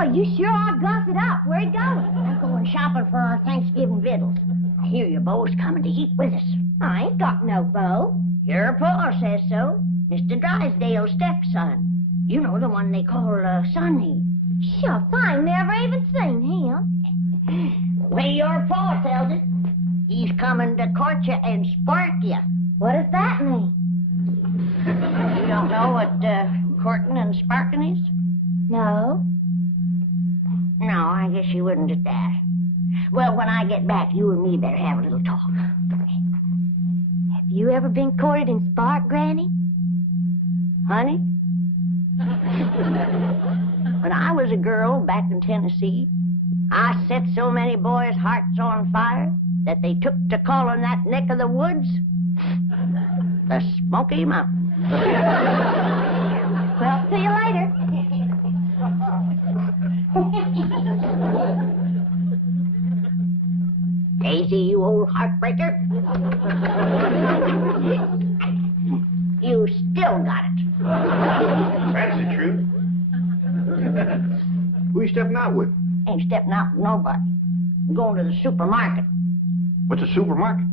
Boy, you sure are gussed up. Where you going? I'm going shopping for our Thanksgiving victuals. I hear your beau's coming to eat with us. I ain't got no beau. Your pa says so. Mr. Drysdale's stepson. You know, the one they call Sonny. Sure thing, never even seen him. Well, your pa tells it. He's coming to court you and spark you. What does that mean? You don't know what courting and sparking is? No. No, I guess you wouldn't at that. Well, when I get back, you and me better have a little talk. Have you ever been courted and sparked, Granny? Honey? When I was a girl back in Tennessee, I set so many boys' hearts on fire that they took to calling that neck of the woods the Smoky Mountain. Well, see you later. Daisy, you old heartbreaker. You still got it. That's the truth. Who you stepping out with? Ain't stepping out with nobody. I'm going to the supermarket. What's a supermarket?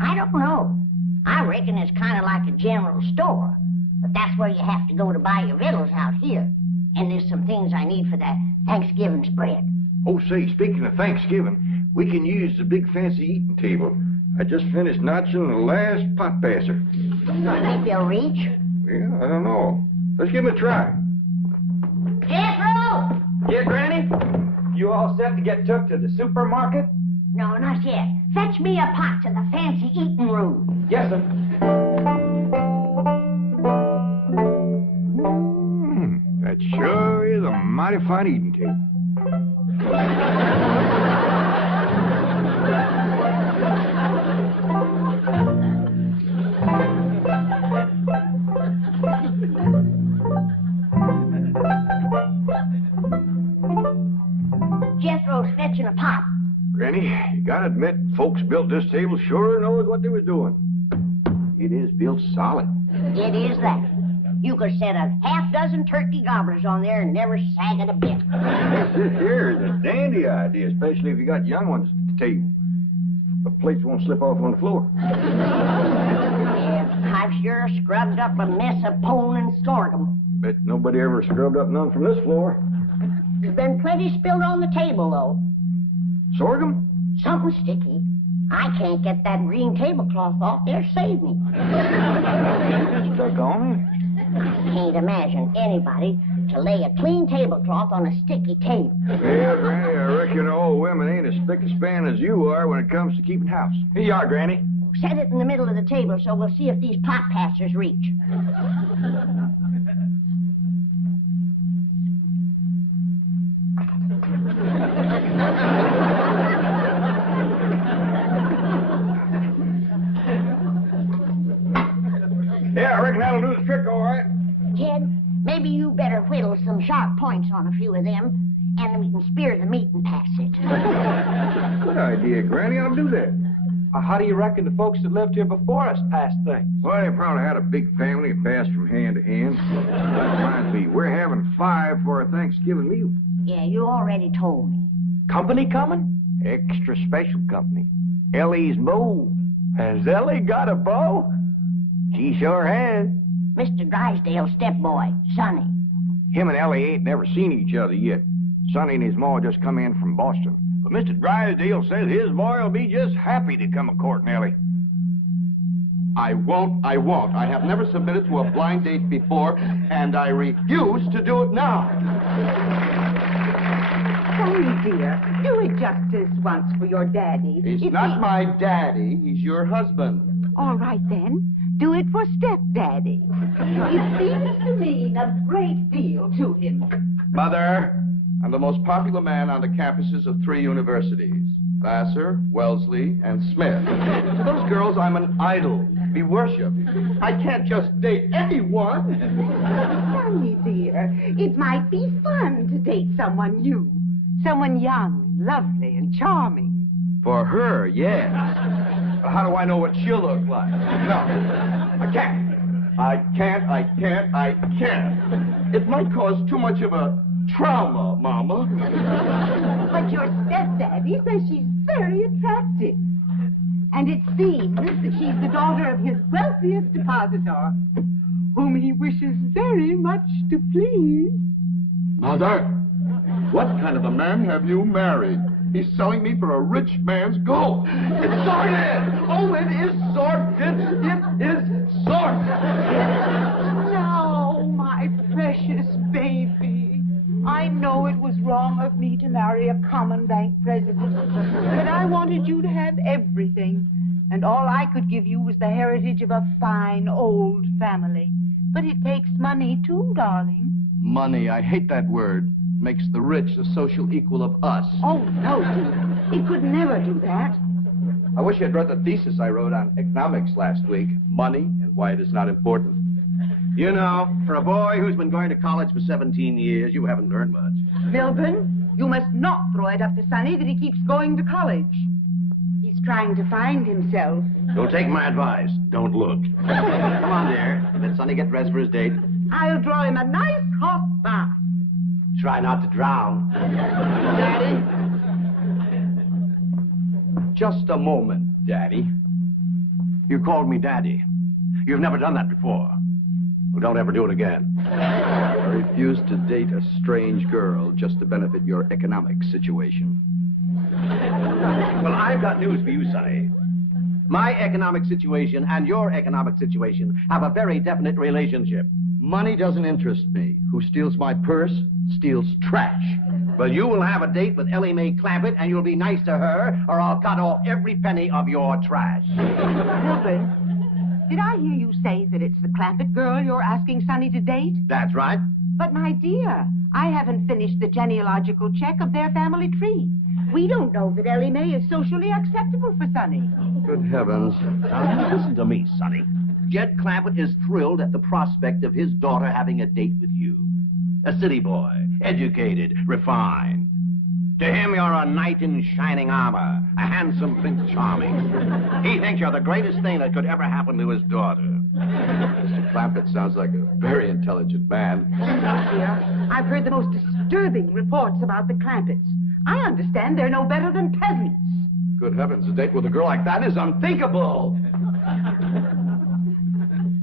I don't know. I reckon it's kind of like a general store. But that's where you have to go to buy your victuals out here. And there's some things I need for that Thanksgiving spread. Oh, say, speaking of Thanksgiving, we can use the big fancy eating table. I just finished notching the last pot passer. Think they'll reach? Well, I don't know. Let's give it a try. Jethro! Here, Granny? You all set to get took to the supermarket? No, not yet. Fetch me a pot to the fancy eating room. Yes, sir. That sure is a mighty fine eating table. Jethro's fetching a pot. Granny, you gotta admit, folks built this table sure knows what they was doing. It is built solid. It is that. You could set a half-dozen turkey gobblers on there and never sag it a bit. This here is a dandy idea, especially if you got young ones at the table. The plates won't slip off on the floor. Yeah, I've sure scrubbed up a mess of pone and sorghum. Bet nobody ever scrubbed up none from this floor. There's been plenty spilled on the table, though. Sorghum? Something sticky. I can't get that green tablecloth off there. Save me. Stuck on me? I can't imagine anybody to lay a clean tablecloth on a sticky table. Yeah, Granny, I reckon all women ain't as spick and span as you are when it comes to keeping house. Here you are, Granny. Set it in the middle of the table so we'll see if these pot passers reach. Yeah, I reckon that'll do the trick, all right. Ted, maybe you better whittle some sharp points on a few of them, and then we can spear the meat and pass it. Good idea, Granny. I'll do that. How do you reckon the folks that lived here before us passed things? Well, they probably had a big family and passed from hand to hand. That reminds me, we're having 5 for our Thanksgiving meal. Yeah, you already told me. Company coming? Extra special company. Elly's beau. Has Elly got a beau? She sure has. Mr. Drysdale's stepboy, Sonny. Him and Elly ain't never seen each other yet. Sonny and his ma just come in from Boston. But Mr. Drysdale says his boy will be just happy to come a-courting Elly. I won't. I have never submitted to a blind date before, and I refuse to do it now. Sonny, dear, do it justice once for your daddy. He's not my daddy. He's your husband. All right, then. Do it for stepdaddy. It seems to mean a great deal to him. Mother, I'm the most popular man on the campuses of 3 universities. Vassar, Wellesley, and Smith. To those girls, I'm an idol, be worshipped. I can't just date anyone. Sonny, dear, it might be fun to date someone new. Someone young, lovely, and charming. For her, yes. But how do I know what she'll look like? No, I can't. I can't. It might cause too much of a trauma, Mama. But your stepdaddy says she's very attractive. And it seems that she's the daughter of his wealthiest depositor, whom he wishes very much to please. Mother, what kind of a man have you married? He's selling me for a rich man's gold. It's sordid! Oh, it is sordid! It is sordid! No, my precious baby. I know it was wrong of me to marry a common bank president, but I wanted you to have everything, and all I could give you was the heritage of a fine old family. But it takes money too, darling. Money, I hate that word. Makes the rich the social equal of us. Oh, no, dear. He could never do that. I wish you'd read the thesis I wrote on economics last week. Money and why it is not important. You know, for a boy who's been going to college for 17 years, you haven't learned much. Milburn, you must not throw it up to Sonny that he keeps going to college. He's trying to find himself. Don't take my advice. Don't look. Come on, dear. Let Sonny get dressed for his date. I'll draw him a nice hot bath. Try not to drown. Daddy? Just a moment, Daddy. You called me Daddy. You've never done that before. Well, don't ever do it again. I refuse to date a strange girl just to benefit your economic situation. Well, I've got news for you, Sonny. My economic situation and your economic situation have a very definite relationship. Money doesn't interest me. Who steals my purse steals trash. But you will have a date with Elly Mae Clampett, and you'll be nice to her, or I'll cut off every penny of your trash. Milburn, did I hear you say that it's the Clampett girl you're asking Sonny to date? That's right. But, my dear, I haven't finished the genealogical check of their family tree. We don't know that Elly Mae is socially acceptable for Sonny. Good heavens. Now, listen to me, Sonny. Jed Clampett is thrilled at the prospect of his daughter having a date with you. A city boy, educated, refined. To him, you're a knight in shining armor, a handsome Prince Charming. He thinks you're the greatest thing that could ever happen to his daughter. Mr. Clampett sounds like a very intelligent man. Dear, I've heard the most disturbing reports about the Clampetts. I understand they're no better than peasants. Good heavens, a date with a girl like that is unthinkable.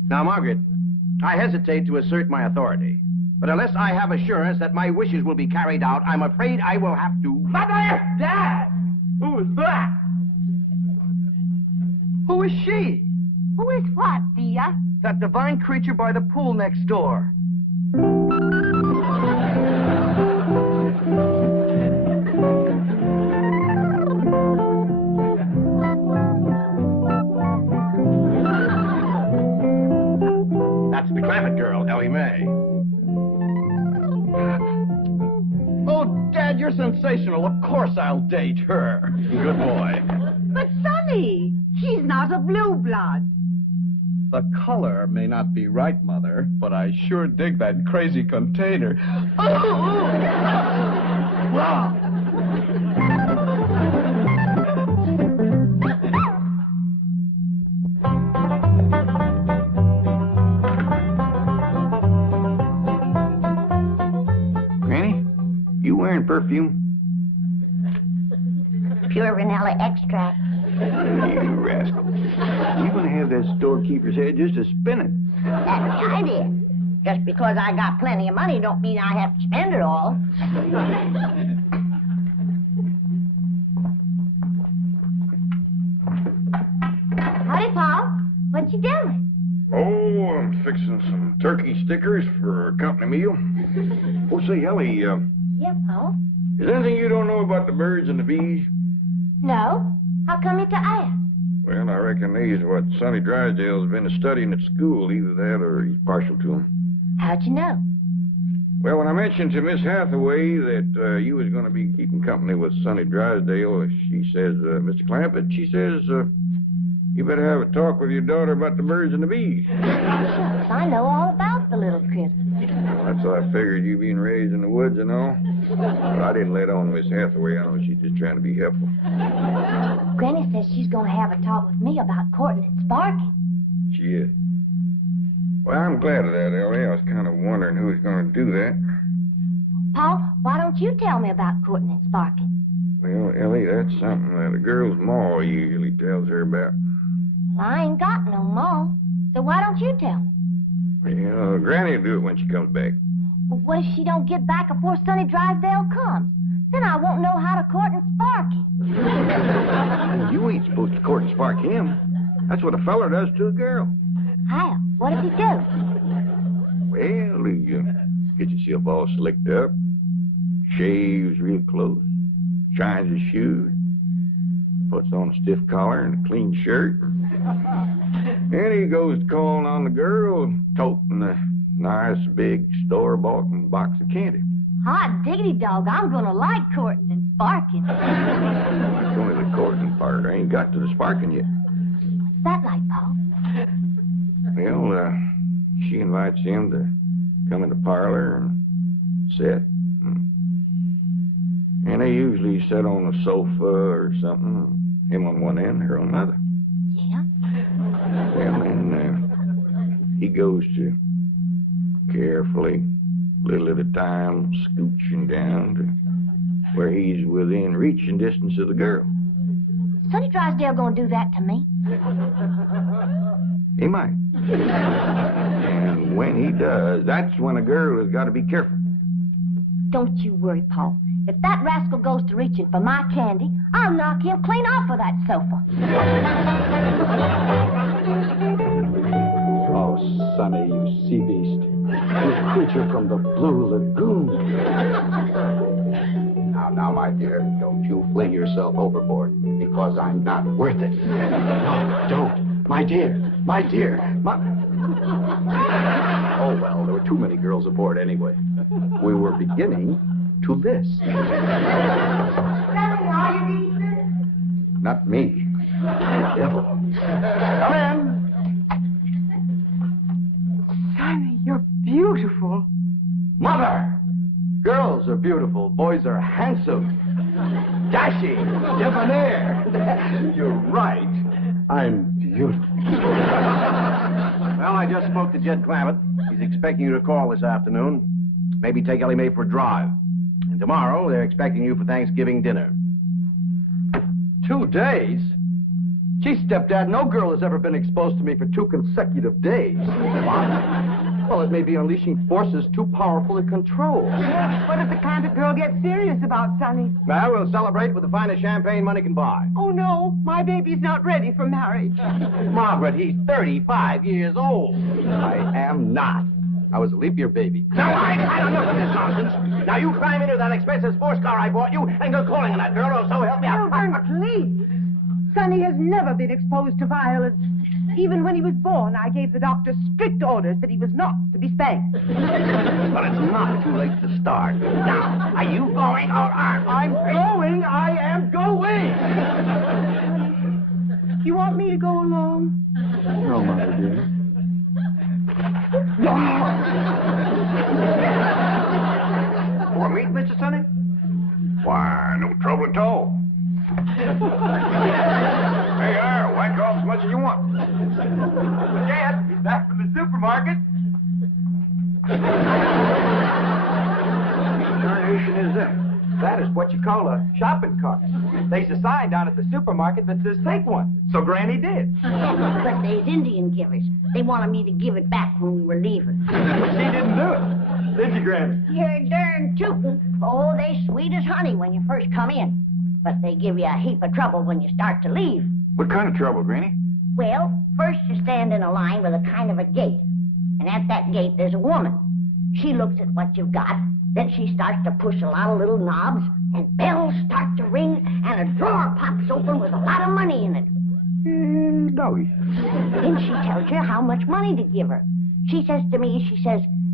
Now, Margaret, I hesitate to assert my authority. But unless I have assurance that my wishes will be carried out, I'm afraid I will have to... Mother! Dad! Who is that? Who is she? Who is what, dear? That divine creature by the pool next door. That's the Clampett girl, Elly Mae. Oh, Dad, you're sensational. Of course I'll date her. Good boy. But, Sonny, she's not a blue blood. The color may not be right, Mother, but I sure dig that crazy container. Wow! Granny, you wearing perfume? Pure vanilla extract. You rascal. You're gonna have that storekeeper's head just a spinning. That's the idea. Just because I got plenty of money don't mean I have to spend it all. Howdy, Paul. What you doing? Oh, I'm fixing some turkey stickers for a company meal. Oh, say, Elly, Yeah, Paul. is there anything you don't know about the birds and the bees? No. How come you to ask? Well, I reckon these what Sonny Drysdale's been studying at school. Either that or he's partial to them. How'd you know? Well, when I mentioned to Miss Hathaway that you was going to be keeping company with Sonny Drysdale, she says, Mr. Clampett, she says, you better have a talk with your daughter about the birds and the bees. Shucks, I know all about the little critters. Well, that's how I figured you being raised in the woods and all. But I didn't let on Miss Hathaway. I know she's just trying to be helpful. Granny says she's gonna have a talk with me about courting and sparking. She is. Well, I'm glad of that, Elly. I was kind of wondering who was going to do that. Paul, why don't you tell me about courting and sparking? Well, Elly, that's something that a girl's ma usually tells her about. Well, I ain't got no ma, so why don't you tell me? Well, Granny'll do it when she comes back. Well, what if she don't get back before Sonny Drysdale comes? Then I won't know how to court and spark him. You ain't supposed to court and spark him. That's what a feller does to a girl. How? What does he do? Well, he gets himself all slicked up, shaves real close, shines his shoes, puts on a stiff collar and a clean shirt. And he goes to calling on the girl, toting a nice big store-bought box of candy. Hot diggity dog, I'm gonna like courting and sparking. It's only the courting part. I ain't got to the sparking yet. What's that like, Paul? Well, she invites him to come in the parlor and sit. And they usually sit on a sofa or something, him on one end, her on the other. Yeah? Well, then he goes to carefully, little at a time, scooching down to where he's within reaching distance of the girl. Sonny Drysdale gonna do that to me? He might. And when he does, that's when a girl has got to be careful. Don't you worry, Paul. If that rascal goes to reaching for my candy, I'll knock him clean off of that sofa. Oh, Sonny, you sea beast. You creature from the Blue Lagoon. Now, my dear, don't you fling yourself overboard, because I'm not worth it. No, don't. My dear. Oh, well, there were too many girls aboard anyway. We were beginning to list. Not me. The devil. Come in. Sonny, you're beautiful. Mother! Girls are beautiful. Boys are handsome. Dashing. Debonair. You're right. I'm beautiful. Well, I just spoke to Jed Clampett. He's expecting you to call this afternoon. Maybe take Elly Mae for a drive. And tomorrow, they're expecting you for Thanksgiving dinner. 2 days? Gee, stepdad, no girl has ever been exposed to me for 2 consecutive days. Well, it may be unleashing forces too powerful to control. What if the Clampett girl gets serious about Sonny? Well, we'll celebrate with the finest champagne money can buy. Oh, no, my baby's not ready for marriage. Margaret, he's 35 years old. I am not. I was a leap year baby. Now, I've had enough of this nonsense. Now, you climb into that expensive sports car I bought you and go calling on that girl, or so help me out. Children, please. Sonny has never been exposed to violence. Even when he was born, I gave the doctor strict orders that he was not to be spanked. But it's not too late to start. Now, are you going or aren't you? I'm going. I am going. You want me to go along? No, Mother dear. For me, Mr. Sonny? Why, no trouble at all. Hey, whack off as much as you want. Dad, he's back from the supermarket. What darnation is that? That is what you call a shopping cart. There's a sign down at the supermarket that says take one. So Granny did. But they's Indian givers. They wanted me to give it back when we were leaving. But she didn't do it. Did you, Granny? You're darn tootin'. Oh, they sweet as honey when you first come in. But they give you a heap of trouble when you start to leave. What kind of trouble, Granny? Well, first you stand in a line with a kind of a gate. And at that gate there's a woman. She looks at what you've got. Then she starts to push a lot of little knobs. And bells start to ring. And a drawer pops open with a lot of money in it. Doggy. Then she tells you how much money to give her. She says to me,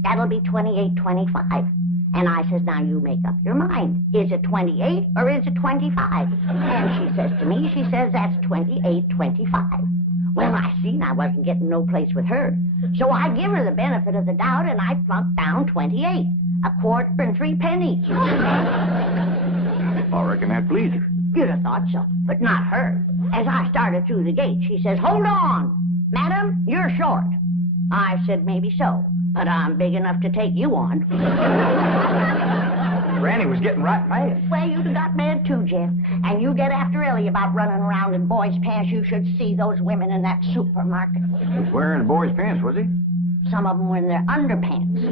that'll be $28.25. And I says, now you make up your mind. Is it 28 or is it 25? And she says to me, that's 28.25. Well, I seen I wasn't getting no place with her. So I give her the benefit of the doubt and I plunked down 28. A quarter and 3 pennies. I reckon that pleased her. You'd have thought so, but not her. As I started through the gate, she says, hold on. Madam, you're short. I said, maybe so. But I'm big enough to take you on. Granny was getting right mad. Well, you'd have got mad too, Jeff. And you get after Elly about running around in boys' pants. You should see those women in that supermarket. He was wearing boys' pants, was he? Some of them were in their underpants.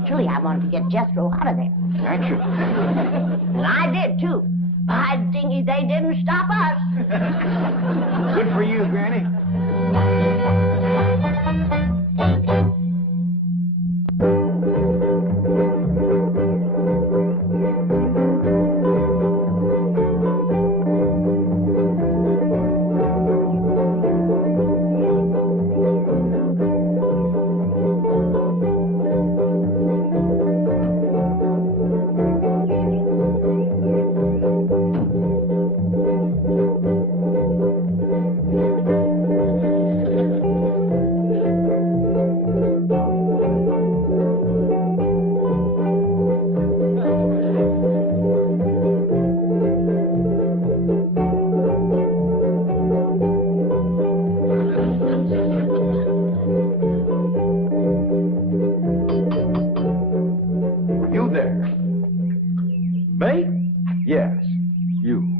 Actually, I wanted to get Jethro out of there. Action. And I did, too. By dingy, they didn't stop us. Good for you, Granny.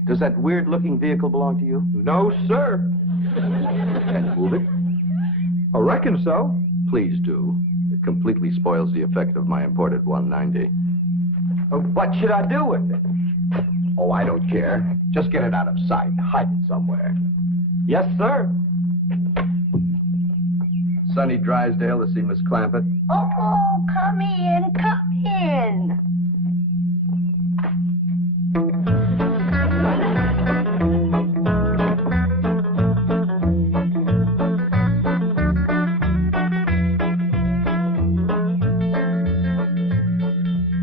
Does that weird-looking vehicle belong to you? No, sir. Move it. I reckon so. Please do. It completely spoils the effect of my imported 190. What should I do with it? Oh, I don't care. Just get it out of sight. Hide it somewhere. Yes, sir. Sonny Drysdale to see Miss Clampett. Oh, come in, come in.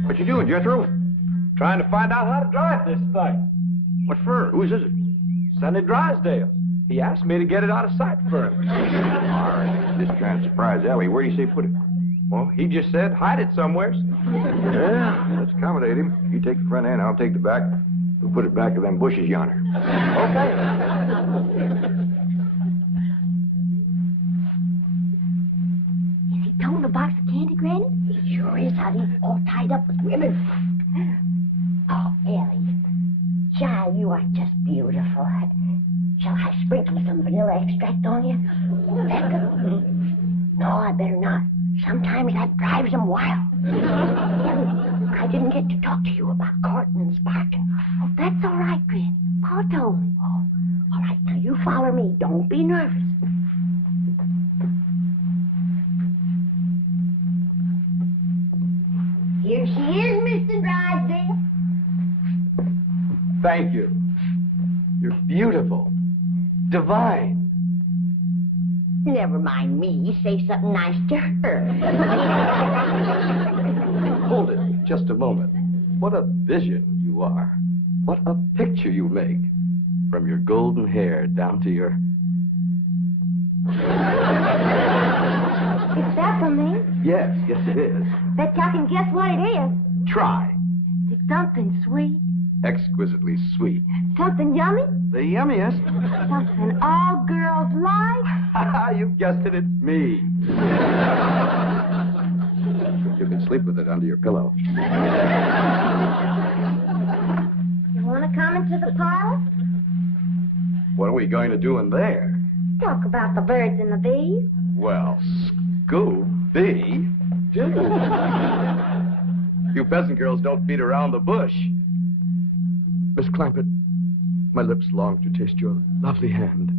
What you doing, Jethro? Trying to find out how to drive this thing. What for? Whose is it? Sonny Drysdale. He asked me to get it out of sight for him. All right. Just trying to surprise Elly. Where do you say put it? Well, he just said hide it somewhere. Yeah, let's accommodate him. You take the front end, I'll take the back. We'll put it back to them bushes yonder. Okay. Is he towing a box of candy, Granny? He sure is, honey. All tied up with ribbon. Oh, Elly. Child, you are just beautiful. Shall I sprinkle some vanilla extract on you? Becca? No, I better not. Sometimes that drives them wild. I didn't get to talk to you about courting and sparking. Oh, that's all right, Granny. Pa told me. Oh, all right, now you follow me. Don't be nervous. Here she is, Mr. Drysdale. Thank you. You're beautiful. Divine. Never mind me. Say something nice to her. Hold it just a moment. What a vision you are. What a picture you make. From your golden hair down to your... Is that for me? Yes, it is. Bet y'all can guess what it is. Try. It's something sweet. Exquisitely sweet. Something yummy. The yummiest. Something all girls like. You guessed it, it's me. You can sleep with it under your pillow. You want to come into the parlor? What are we going to do in there? Talk about the birds and the bees. Well, Scooby Doo. You peasant girls don't beat around the bush. Miss Clampett, my lips long to taste your lovely hand.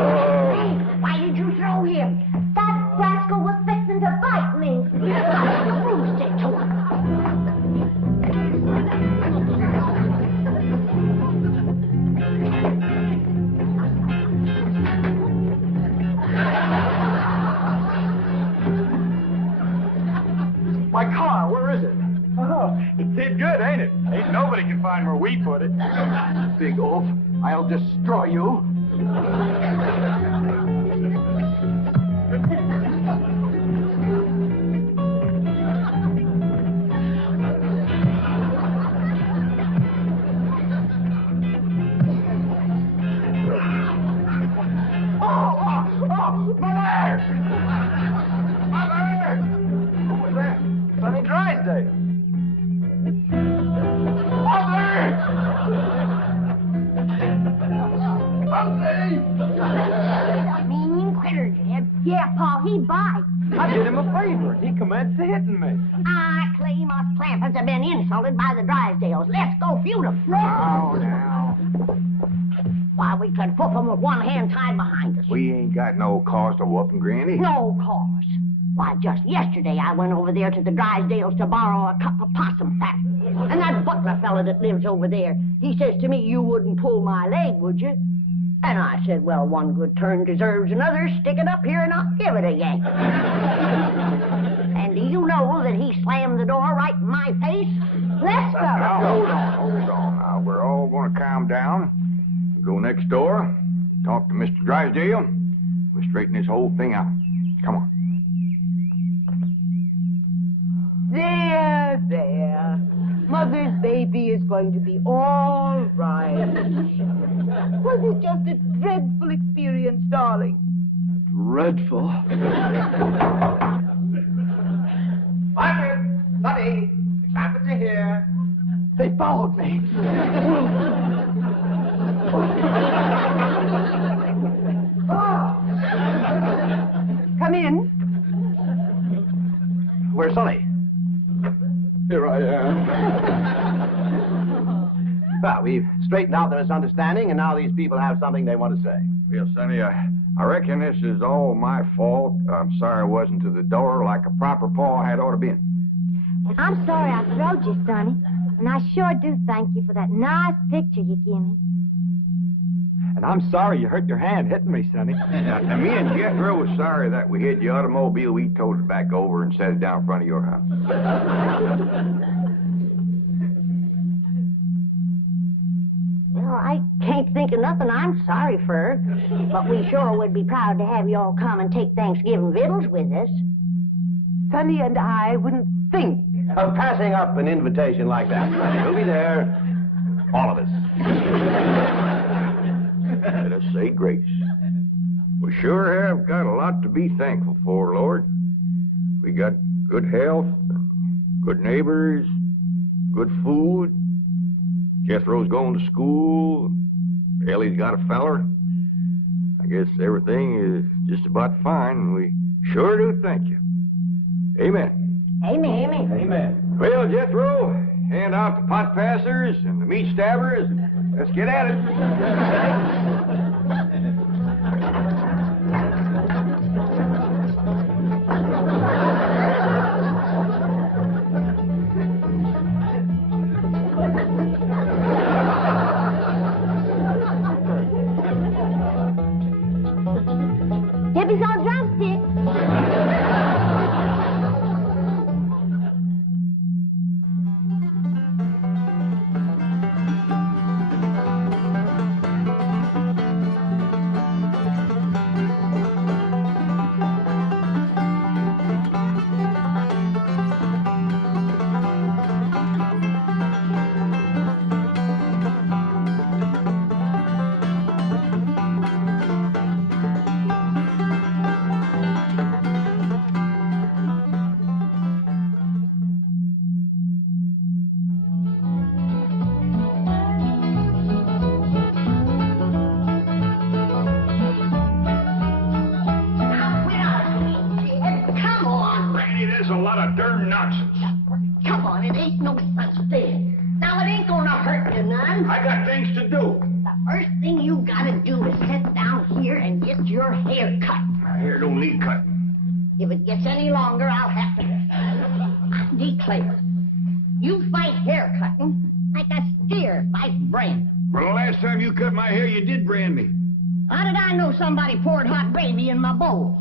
Hey, why did you throw him? That rascal was fixing to bite me. Bruised it to him. My car, where is it? Oh, it did good, ain't it? Ain't nobody can find where we put it. Big oaf, I'll destroy you. Drysdale. Mean critter, Jed. Yeah, Pa, he bites. I did him a favor. He commenced to hitting me. I claim us Clampets have been insulted by the Drysdales. Let's go feud 'em. Oh, now. Why, we could whoop 'em with one hand tied behind us. We ain't got no cause to whoop 'em, Granny. No cause. Why, just yesterday I went over there to the Drysdales to borrow a cup of possum fat. And that butler fella that lives over there, he says to me, you wouldn't pull my leg, would you? And I said, well, one good turn deserves another. Stick it up here and I'll give it a yank. And do you know that he slammed the door right in my face? Let's go. Now, hold on. Now, we're all going to calm down. Go next door, talk to Mr. Drysdale. We'll straighten this whole thing out. Come on. There. Mother's baby is going to be all right. Was it just a dreadful experience, darling? Dreadful. Margaret, Sonny, the Clampets are here. They followed me. Come in. Where's Sonny? Here I am. Well, we've straightened out the misunderstanding, and now these people have something they want to say. Well, Sonny, I reckon this is all my fault. I'm sorry I wasn't to the door like a proper paw had ought to been. I'm sorry I throwed you, Sonny. And I sure do thank you for that nice picture you give me. And I'm sorry you hurt your hand hitting me, Sonny. Now, me and Jethro was sorry that we hid the automobile. We towed it back over and set it down in front of your house. Well, I can't think of nothing I'm sorry for. But we sure would be proud to have you all come and take Thanksgiving victuals with us. Sonny and I wouldn't think Of passing up an invitation like that. We'll be there, all of us. Let us say grace. We sure have got a lot to be thankful for, Lord. We got good health, good neighbors, good food. Jethro's going to school. Elly's got a feller. I guess everything is just about fine. We sure do thank you. Amen. Amen. Amen. Well, Jethro, hand out the pot passers and the meat stabbers. Let's get at it. Hippie's on drumstick. A lot of darn nonsense. Come on, it ain't no such thing. Now, it ain't gonna hurt you none. I got things to do. The first thing you gotta do is sit down here and get your hair cut. My hair don't need cutting. If it gets any longer, I'll have to... I declare, you fight hair cutting like a steer fights brand. Well, the last time you cut my hair, you did brand me. How did I know somebody poured hot gravy in my bowl?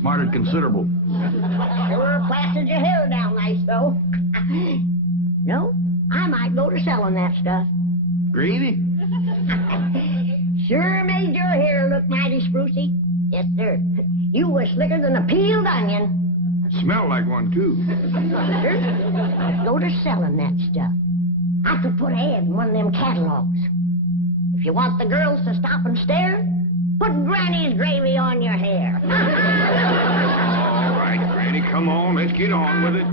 Smarted considerable. Sure plastered your hair down nice, though. No, I might go to selling that stuff. Greedy? Sure made your hair look mighty sprucey. Yes, sir. You were slicker than a peeled onion. Smelled like one, too. Sure. I'd go to selling that stuff. I could put an ad in one of them catalogs. If you want the girls to stop and stare, put Granny's gravy on your hair. come on, let's get on with it.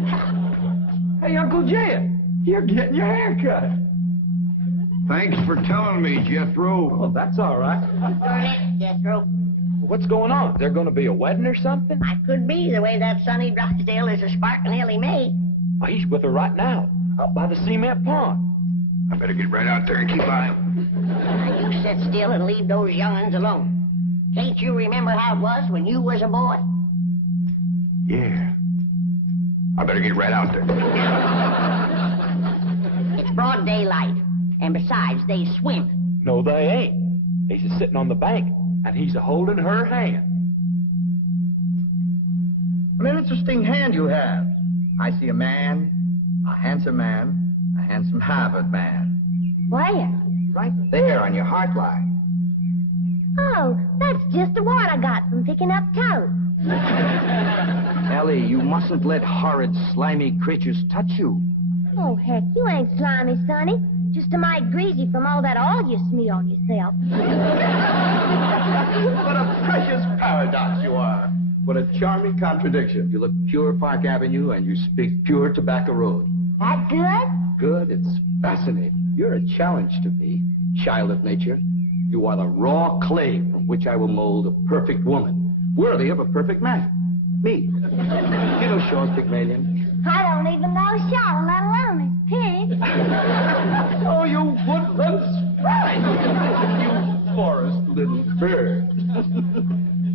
Hey, Uncle Jed, you're getting your hair cut. Thanks for telling me, Jethro. Well, that's all right. Turn it, Jethro. What's going on? Is there going to be a wedding or something? I could be the way that Sonny Drysdale is a sparking Elly May. Oh, he's with her right now, out by the cement pond. I better get right out there and keep eye. Now, you sit still and leave those young'uns alone. Can't you remember how it was when you was a boy? Yeah. I better get right out there. It's broad daylight, and besides, they swim. No, they ain't. He's a sitting on the bank, and he's a holding her hand. What an interesting hand you have. I see a man, a handsome Harvard man. Where? Right there on your heart line. Oh, that's just a wart I got from picking up toes. Elly, you mustn't let horrid, slimy creatures touch you. Oh, heck, you ain't slimy, Sonny. Just a mite greasy from all that oil you smear on yourself. What a precious paradox you are. What a charming contradiction. You look pure Park Avenue and you speak pure Tobacco Road. That good? Good, it's fascinating. You're a challenge to me, child of nature. You are the raw clay from which I will mold a perfect woman, worthy of a perfect man. Me. You know Shaw's Pygmalion? I don't even know Shaw, let alone his pig. Oh, you woodland sprite! You forest little bird.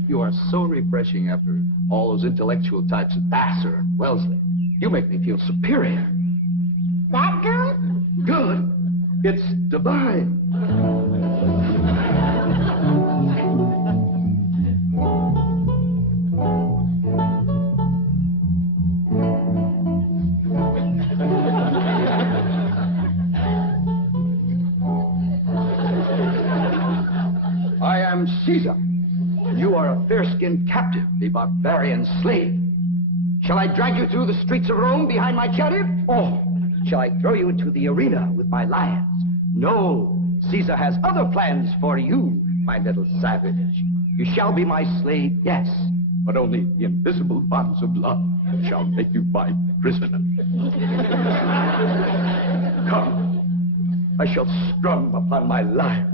You are so refreshing after all those intellectual types of Vassar and Wellesley. You make me feel superior. That good? Good. It's divine. I am Caesar. You are a fair-skinned captive, a barbarian slave. Shall I drag you through the streets of Rome behind my chariot? Or shall I throw you into the arena with my lions? No, Caesar has other plans for you, my little savage. You shall be my slave, yes, but only the invisible bonds of love shall make you my prisoner. Come, I shall strum upon my lyre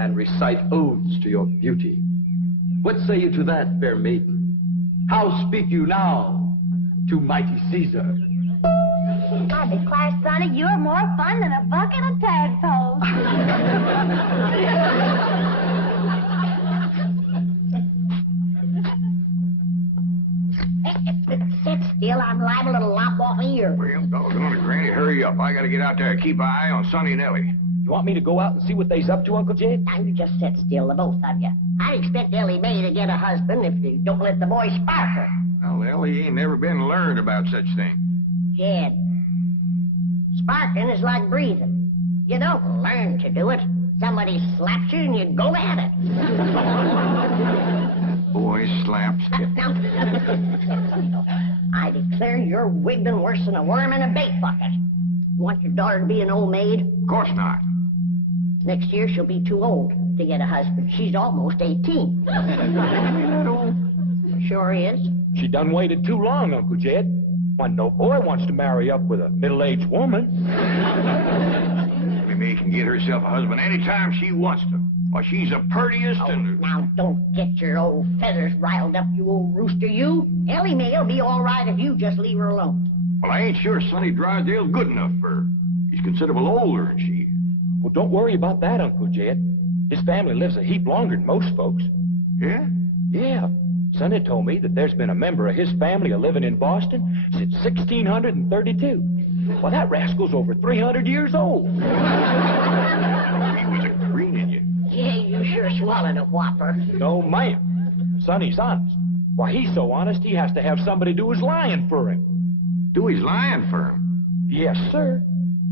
and recite odes to your beauty. What say you to that, fair maiden? How speak you now to mighty Caesar? I declare, Sonny, you're more fun than a bucket of tadpoles. Sit still, I'm liable to lop off a ear. Well, doggone it, Granny, hurry up. I gotta get out there and keep an eye on Sonny and Elly. You want me to go out and see what they's up to, Uncle Jed? Now, you just sit still, the both of you. I expect Elly May to get a husband if you don't let the boy spark her. Well, Elly ain't never been learned about such things. Jed, sparking is like breathing. You don't learn to do it. Somebody slaps you and you go at it. Boy slaps. Now, I declare you're wiggling worse than a worm in a bait bucket. You want your daughter to be an old maid? Of course not. Next year she'll be too old to get a husband. She's almost 18. Sure is. She done waited too long, Uncle Jed. Why, no boy wants to marry up with a middle-aged woman. Elly May can get herself a husband anytime she wants to. Why, she's the purtiest and... Now, don't get your old feathers riled up, you old rooster, you. Elly May'll be all right if you just leave her alone. Well, I ain't sure Sonny Drysdale's good enough for her. He's considerable older than she is. Well, don't worry about that, Uncle Jed. His family lives a heap longer than most folks. Yeah? Yeah. Sonny told me that there's been a member of his family living in Boston since 1632. Well, that rascal's over 300 years old. He was a greening you. Yeah, you sure swallowed a whopper. No, ma'am. Sonny's honest. Why, he's so honest he has to have somebody do his lying for him. Do his lying for him? Yes, sir.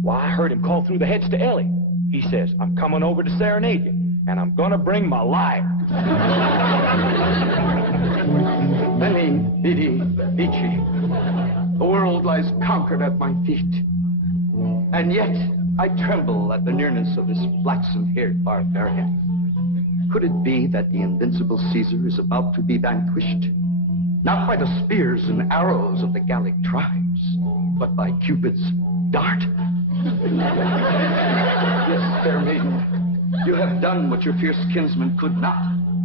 Why, I heard him call through the heads to Elly. He says, I'm coming over to serenade you, and I'm gonna bring my lyre. Veni, vidi, vici. The world lies conquered at my feet. And yet, I tremble at the nearness of this flaxen-haired barbarian. Could it be that the invincible Caesar is about to be vanquished? Not by the spears and arrows of the Gallic tribes, but by Cupid's dart. Yes, fair maiden, you have done what your fierce kinsman could not.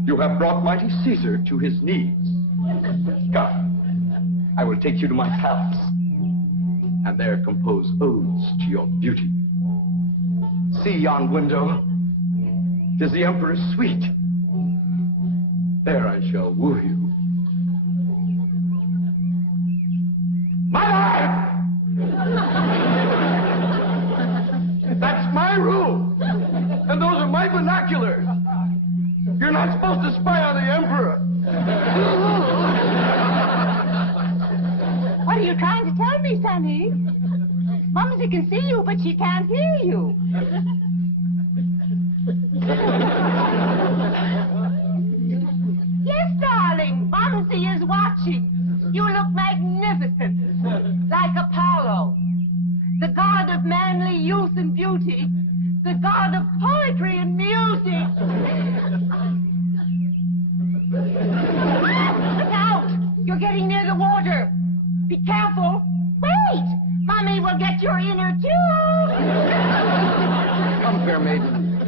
You have brought mighty Caesar to his knees. Come, I will take you to my palace, and there compose odes to your beauty. See yon window, 'tis the emperor's suite. There I shall woo you. Mother! That's my room, and those are my binoculars. You're not supposed to spy on the emperor. What are you trying to tell me, Sonny? Mumsy can see you, but she can't hear you. Yes, darling, Mumsy is watching. You look magnificent, like Apollo, the god of manly youth and beauty, the god of poetry and music. Look out! You're getting near the water. Be careful. Wait! Mommy will get your inner tube. Come, fair maiden,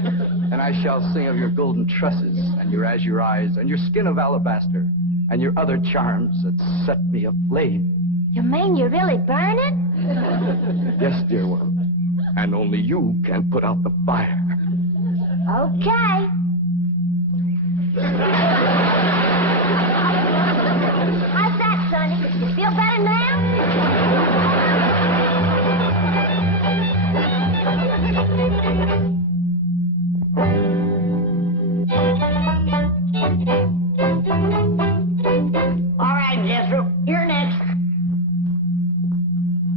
and I shall sing of your golden tresses, and your azure eyes, and your skin of alabaster, and your other charms that set me aflame. You mean you really burn it? Yes, dear one, and only you can put out the fire. Okay. How's that, Sonny? You feel better now? All right, Jethro, you're next.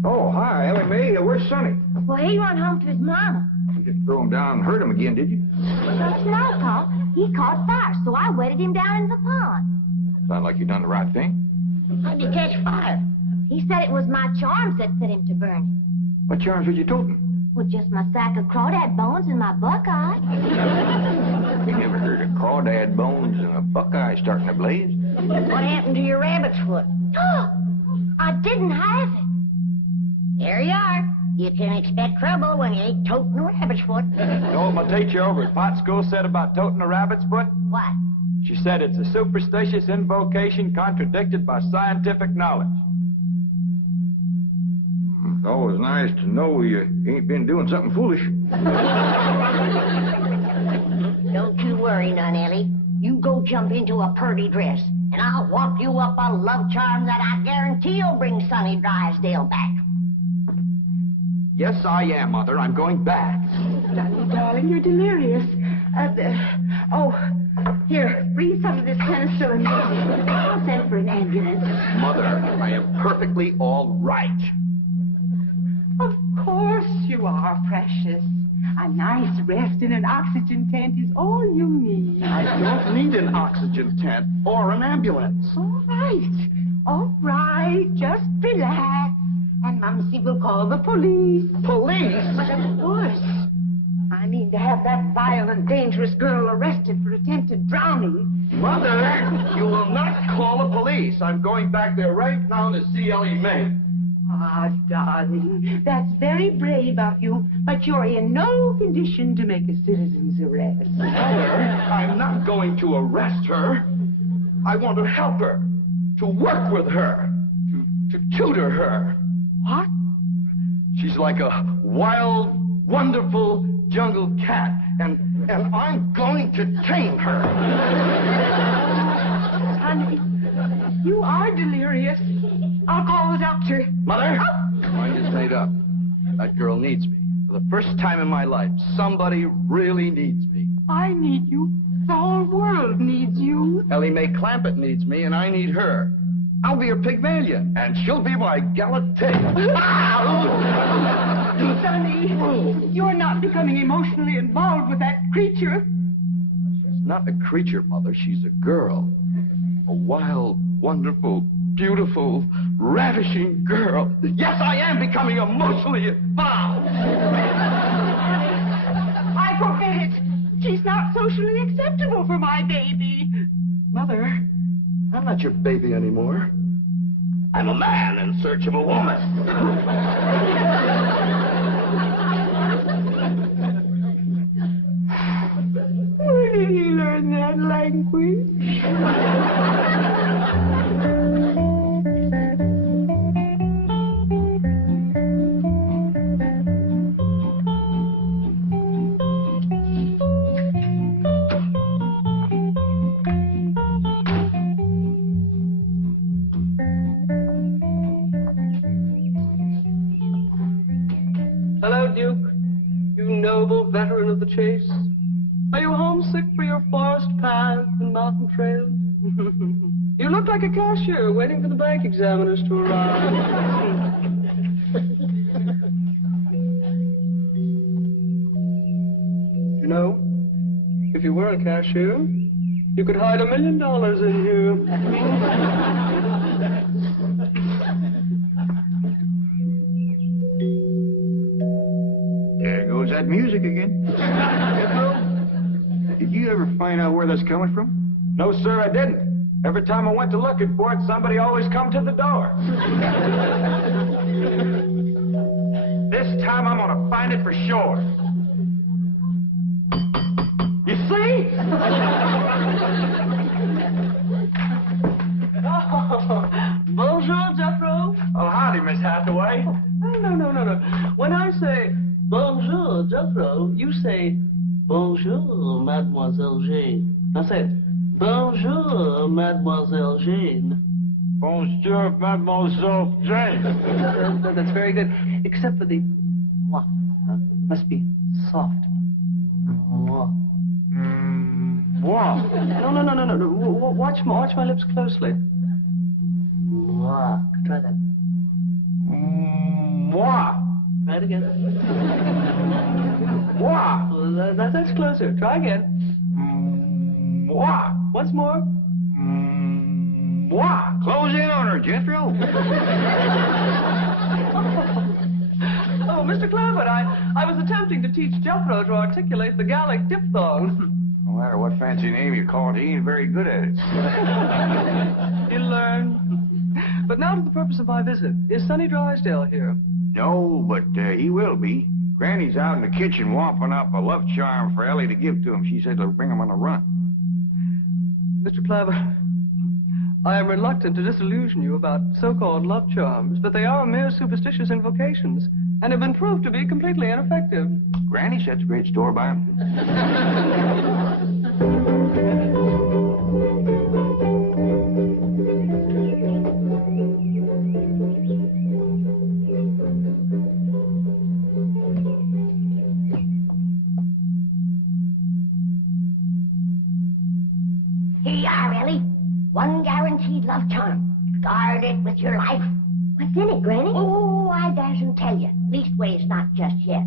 Oh, hi, Ellie Mae. Where's Sonny? Well, he run home to his mama. You just threw him down and hurt him again, did you? Don't know, Paul. He caught fire, so I wetted him down in the pond. Sound like you done the right thing. How'd you catch fire? He said it was my charms that set him to burning. What charms were you toting? Well, just my sack of crawdad bones and my buckeye. We never heard of crawdad bones and a buckeye starting a blaze. What happened to your rabbit's foot? I didn't have it. There you are. You can expect trouble when you ain't toting a rabbit's foot. You know what my teacher over at Pot School said about toting a rabbit's foot? What? She said it's a superstitious invocation contradicted by scientific knowledge. It's always nice to know you ain't been doing something foolish. Don't you worry none, Ellie. You go jump into a purty dress, and I'll walk you up a love charm that I guarantee will bring Sunny Drysdale back. Yes, I am, Mother. I'm going back. Sonny, darling, you're delirious. Here, breathe some of this penicillin. I'll send for an ambulance. Mother, I am perfectly all right. Of course you are, precious. A nice rest in an oxygen tent is all you need. I don't need an oxygen tent or an ambulance. All right, just relax. And Mumsy will call the police. Police? But of course. I mean to have that violent, dangerous girl arrested for attempted drowning. Mother, you will not call the police. I'm going back there right now to see Elly Mae. Ah, darling, that's very brave of you, but you're in no condition to make a citizen's arrest. Mother, I'm not going to arrest her. I want to help her, to work with her, to tutor her. What? She's like a wild, wonderful jungle cat, and I'm going to tame her. Honey, you are delirious. I'll call the doctor. Mother, my mind is made up. That girl needs me. For the first time in my life, somebody really needs me. I need you. The whole world needs you. Elly Mae Clampett needs me, and I need her. I'll be her Pygmalion, and she'll be my Galatee. Sonny, you're not becoming emotionally involved with that creature. She's not a creature, Mother. She's a girl. A wild, wonderful, beautiful, ravishing girl. Yes, I am becoming emotionally involved. I forbid it. She's not socially acceptable for my baby. Mother, I'm not your baby anymore. I'm a man in search of a woman. Where did he learn that language? Hello, Duke. You noble veteran of the chase. Are you homesick for your forest paths and mountain trails? You look like a cashier waiting for the bank examiners to arrive. You know, if you were a cashier, you could hide $1 million in here. There goes that music again. Did you ever find out where that's coming from? No, sir, I didn't. Every time I went to looking for it, somebody always come to the door. This time I'm gonna find it for sure. You see? Oh, bonjour, Jethro. Oh, howdy, Miss Hathaway. No. When I say bonjour, Jethro, you say bonjour, Mademoiselle Jane. Now say it. Bonjour, Mademoiselle Jane. Bonjour, Mademoiselle Jane. That's very good, except for the mwah. Must be soft. Mwah. Mwah. No. Watch my lips closely. Mwah. Try that. Mwah. Try it again. Mwah. That's closer. Try again. Mwah. Once more. Mwah. Close in on her, Jethro. Oh, Mr. Clampett, I was attempting to teach Jethro to articulate the Gallic diphthong. No matter what fancy name you call it, he ain't very good at it. He'll learn. But now to the purpose of my visit. Is Sonny Drysdale here? No, but he will be. Granny's out in the kitchen whomping up a love charm for Elly to give to him. She said it'll bring him on a run. Mr. Clampett, I am reluctant to disillusion you about so-called love charms, but they are mere superstitious invocations and have been proved to be completely ineffective. Granny sets great store by him. Here you are, Elly. One guaranteed love charm. Guard it with your life. What's in it, Granny? Oh, I darsn't tell you. Leastways, not just yet.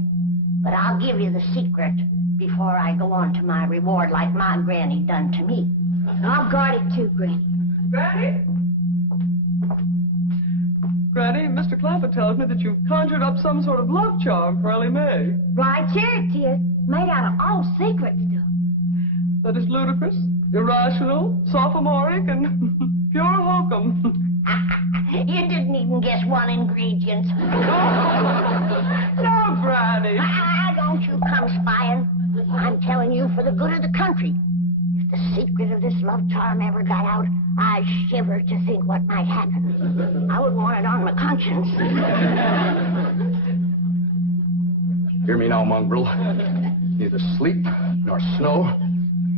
But I'll give you the secret before I go on to my reward like my granny done to me. I'll guard it too, Granny. Granny? Granny, Mr. Clampett tells me that you've conjured up some sort of love charm for Elly May. Right here it is. Made out of all secret stuff. That is ludicrous, irrational, sophomoric, and pure hokum. You didn't even guess one ingredient. No, Granny. Don't you come spying. I'm telling you for the good of the country. If the secret of this love charm ever got out, I shiver to think what might happen. I wouldn't want it on my conscience. Hear me now, mongrel. Neither sleep, nor snow,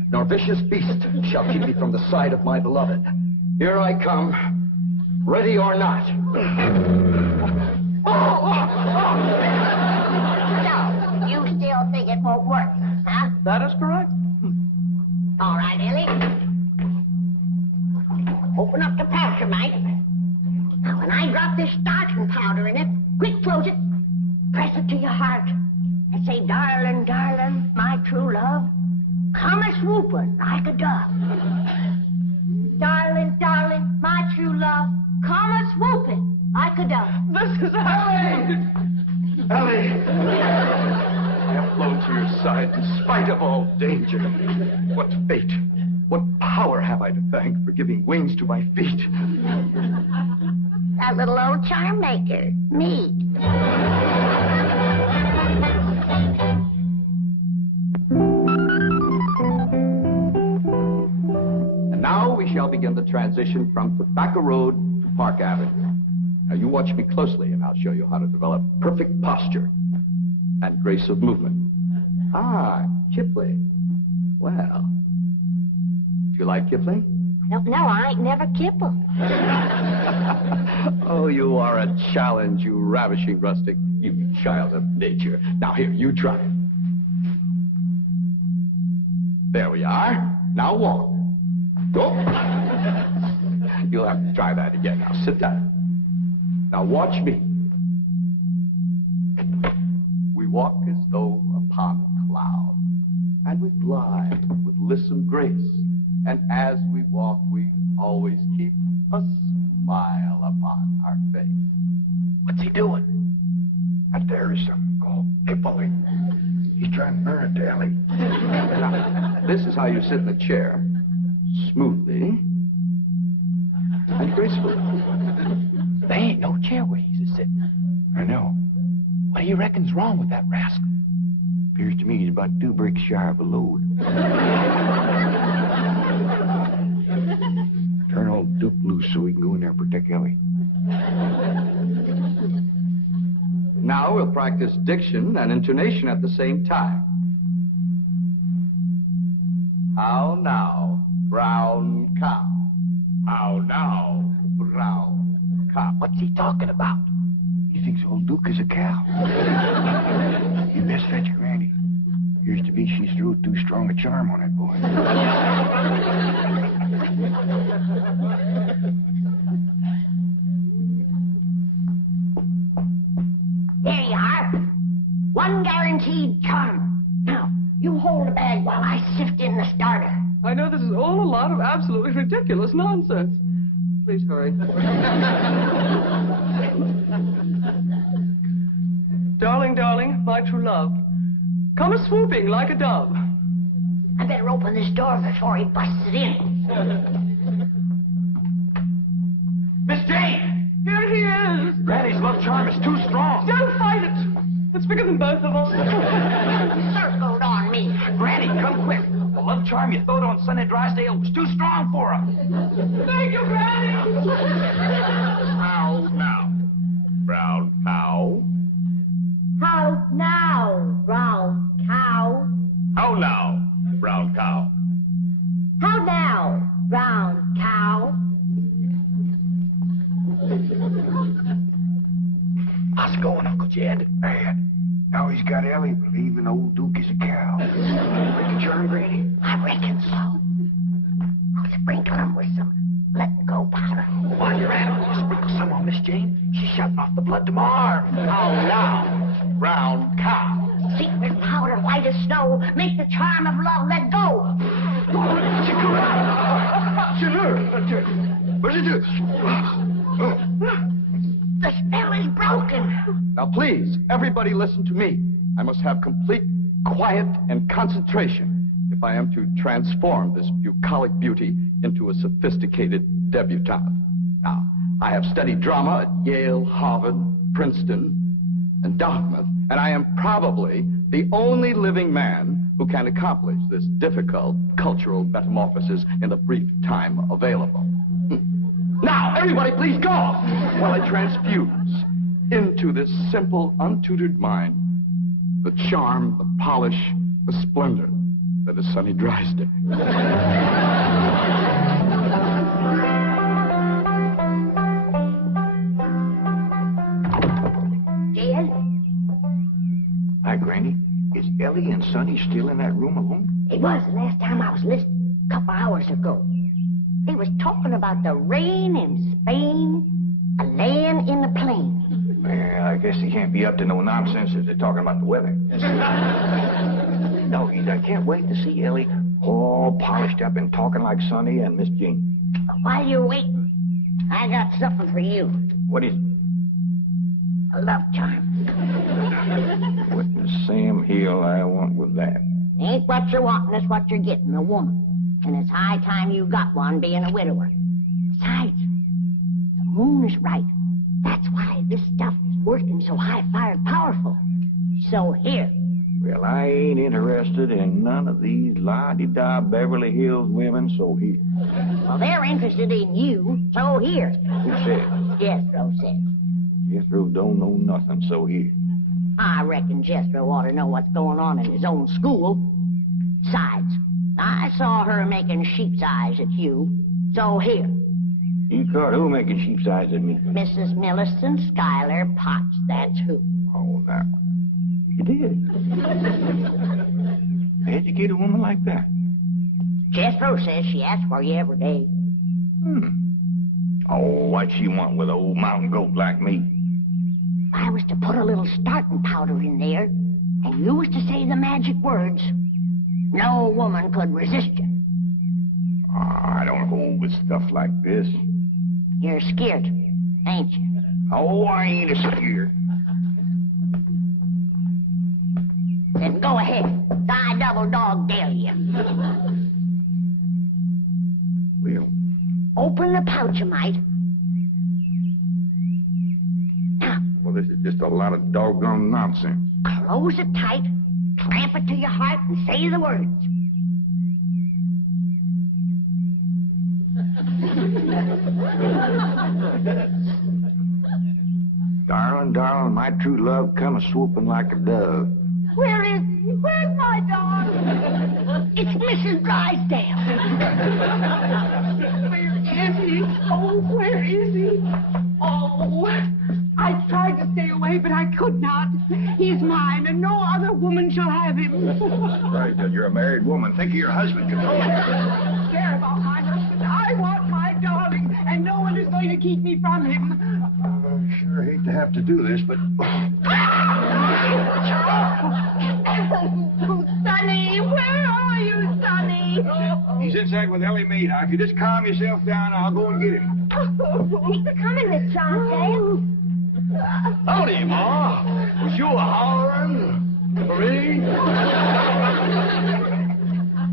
nor vicious beast shall keep me from the side of my beloved. Here I come, ready or not. So, you still think it won't work, huh? That is correct. All right, Elly. Open up the pouch, mate. Now, when I drop this starting powder in it, quick close it. Press it to your heart. And say, darling, darling, my true love, come a-swooping like a dove. Darling, darling, my true love, come a-swooping like a dove. This is Elly! Elly! I have flown to your side in spite of all danger. What fate What power have I to thank for giving wings to my feet? That little old charm maker, me. And now we shall begin the transition from Tobacco Road to Park Avenue. Now you watch me closely and I'll show you how to develop perfect posture and grace of movement. Ah, Kipling. Well, do you like Kipling? No, I ain't never kippled. Oh, you are a challenge, you ravishing rustic, you child of nature. Now here, you try it. There we are. Now walk. Go. You'll have to try that again. Now sit down. Now watch me. We walk as though upon a cloud, and we glide with lissom grace. And as we walk, we always keep a smile upon our face. What's he doing? Out there is something called Kipling. He's trying to learn it to Elly. Now, this is how you sit in the chair. Smoothly and gracefully. There ain't no chair where he's a-sitting. I know. What do you reckon's wrong with that rascal? Appears to me he's about 2 bricks shy of a load. Turn old Duke loose so we can go in there and protect Elly. Now we'll practice diction and intonation at the same time. How now, brown cow? How now, brown cow? What's he talking about? He thinks old Duke is a cow. You best fetch Granny. Appears to be she's threw too strong a charm on that boy. There you are. One guaranteed charm. Now, you hold the bag while I sift in the starter. I know this is all a lot of absolutely ridiculous nonsense. Please hurry. Darling, darling, my true love, come a-swooping like a dove. I better open this door before he busts it in. Miss Jane! Here he is! Granny's love charm is too strong. Don't fight it! It's bigger than both of us. Circled on me. Granny, come quick. The love charm you throwed on Sonny Drysdale was too strong for her. Thank you, Granny! How now, brown cow? How now, brown cow? How now, brown cow? How now, brown cow? How's it going, Uncle Jed? Bad. Now he's got Elly believing old Duke is a cow. Break the charm, Granny? I reckon so. I'll sprinkle him with some let-go powder. While you're at it, sprinkle some on Miss Jane. She's shutting off the blood to my arm. How now, brown cow? Secret powder, white as snow, make the charm of love let go. The spell is broken. Now please, everybody listen to me. I must have complete quiet and concentration if I am to transform this bucolic beauty into a sophisticated debutante. Now, I have studied drama at Yale, Harvard, Princeton, and Dartmouth, and I am probably the only living man who can accomplish this difficult cultural metamorphosis in the brief time available. Now, everybody please go while I transfuse into this simple, untutored mind the charm, the polish, the splendor that is Sonny Drysdale. Jed? Hi, Granny. Is Elly and Sonny still in that room alone? It was the last time I was listening, a couple hours ago. They was talking about the rain in Spain, a land in the plain. Well, I guess they can't be up to no nonsense if they're talking about the weather. No, I can't wait to see Elly all polished up and talking like Sonny and Miss Jane. While you're waiting, I got something for you. What is it? A love charm. What in Sam Hill I want with that? Ain't what you're wanting, it's what you're getting, a woman. And it's high time you got one, being a widower. Besides, the moon is right. That's why this stuff is working so high-fired powerful. So here. Well, I ain't interested in none of these la-di-da Beverly Hills women, so here. Well, they're interested in you, so here. Who said? Jethro said. Jethro don't know nothing, so here. I reckon Jethro ought to know what's going on in his own school. Besides, I saw her making sheep's eyes at you, so here. You caught who making sheep's eyes at me? Mrs. Millicent Schuyler Potts, that's who. Oh, now. You did? Educate a woman like that? Jethro says she asks for you every day. Oh, what'd she want with an old mountain goat like me? I was to put a little starting powder in there, and you was to say the magic words. No woman could resist you. I don't hold with stuff like this. You're scared, ain't you? Oh, I ain't scared. Then go ahead. I double dog dare you. Well, open the pouch-a-mite. Now. Well, this is just a lot of doggone nonsense. Close it tight, clamp it to your heart, and say the words. Darling, darling, my true love come a-swooping like a dove. Where is he? Where's my dog? It's Mrs. Drysdale. Where is he? Oh, where is he? Oh, I tried to stay away, but I could not. He's mine, and no other woman shall have him. Drysdale, you're a married woman. Think of your husband. Control yourself. Care about my husband. I want my darling, and no one is going to keep me from him. I sure hate to have to do this, but... Sonny, where are you, Sonny? He's inside with Elly Mae. Now, if you just calm yourself down, I'll go and get him. Thanks for coming, Miss Drysdale. Howdy, Ma. Was you a-hollering for me?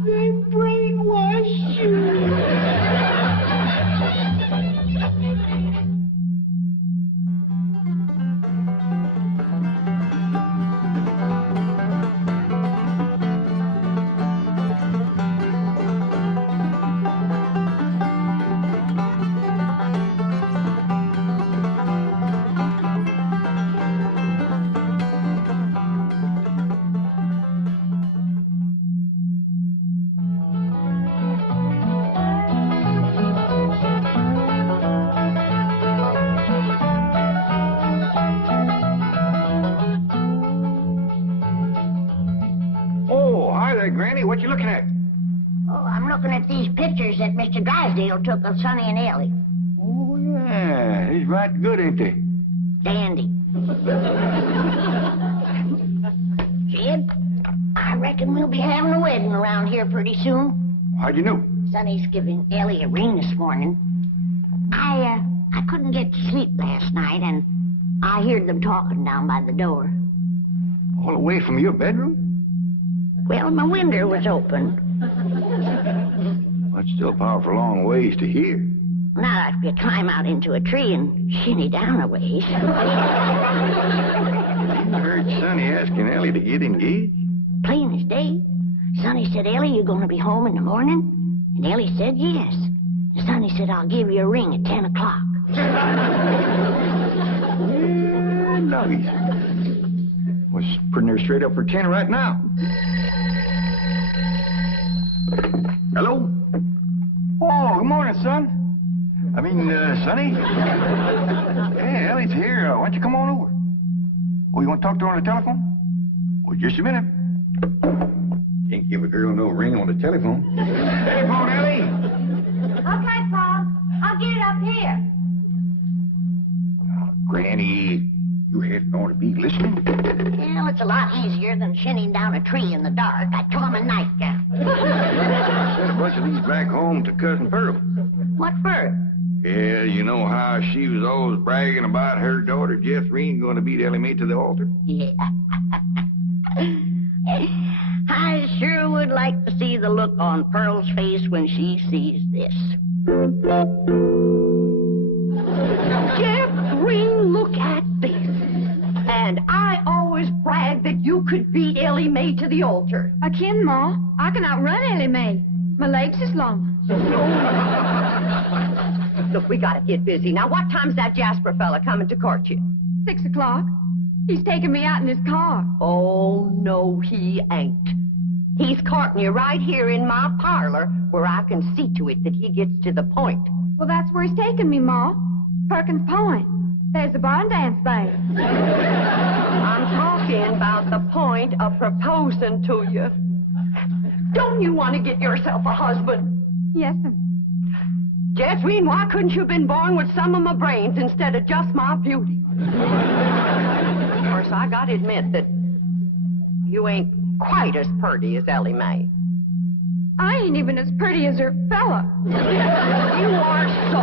They brainwashed you. Granny, what you looking at? Oh, I'm looking at these pictures that Mr. Drysdale took of Sonny and Elly. Oh, yeah. He's right good, ain't they? Dandy. Jed, I reckon we'll be having a wedding around here pretty soon. How'd you know? Sonny's giving Elly a ring this morning. I couldn't get to sleep last night, and I heard them talking down by the door. All the way from your bedroom? Well, my window was open. That's still a powerful long ways to hear. Not if you climb out into a tree and shinny down a ways. I heard Sonny asking Elly to get engaged. Plain as day. Sonny said, Elly, you going to be home in the morning? And Elly said, yes. And Sonny said, I'll give you a ring at 10 o'clock. Yeah, nice. Was putting her straight up for 10 right now. Hello? Oh, good morning, son. I mean, Sonny? Yeah, Elly's here. Why don't you come on over? Oh, you want to talk to her on the telephone? Well, just a minute. Can't give a girl no ring on the telephone. Telephone, Elly! Okay, Pop. I'll get it up here. Oh, Granny, you hadn't ought to be listening. Well, it's a lot easier than shinning down a tree in the dark. I told him a nightgown. Sent a bunch of these back home to Cousin Pearl. What for? Yeah, you know how she was always bragging about her daughter, Jethrine, going to beat Elly Mae to the altar? Yeah. I sure would like to see the look on Pearl's face when she sees this. Jethrine, look at this. And I always bragged that you could beat Elly May to the altar. I can, Ma. I can outrun Elly May. My legs is long. Look, we gotta get busy. Now, what time's that Jasper fella coming to court you? 6 o'clock. He's taking me out in his car. Oh, no, he ain't. He's courting you right here in my parlor where I can see to it that he gets to the point. Well, that's where he's taking me, Ma. Perkins Point. There's a barn dance there. I'm talking about the point of proposing to you. Don't you want to get yourself a husband? Yes, sir. Jethrine, why couldn't you have been born with some of my brains instead of just my beauty? Of course, I gotta admit that you ain't quite as pretty as Elly May. I ain't even as pretty as her fella. You are so.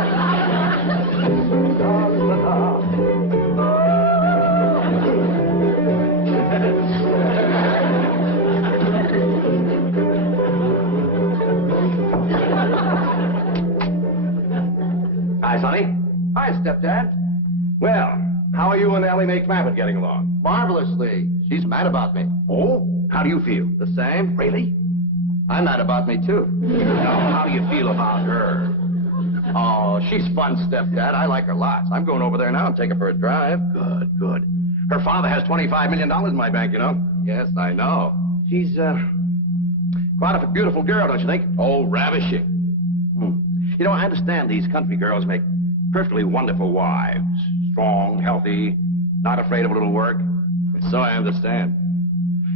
Hi, Sonny. Hi, stepdad. Well, how are you and Elly May Clampett getting along? Marvelously. She's mad about me. Oh? How do you feel? The same? Really? I'm mad about me, too. Now, how do you feel about her? Oh, she's fun, stepdad. I like her lots. I'm going over there now and take her for a drive. Good, good. Her father has $25 million in my bank, you know. Yes, I know. She's, quite a beautiful girl, don't you think? Oh, ravishing. You know, I understand these country girls make perfectly wonderful wives. Strong, healthy, not afraid of a little work. So I understand.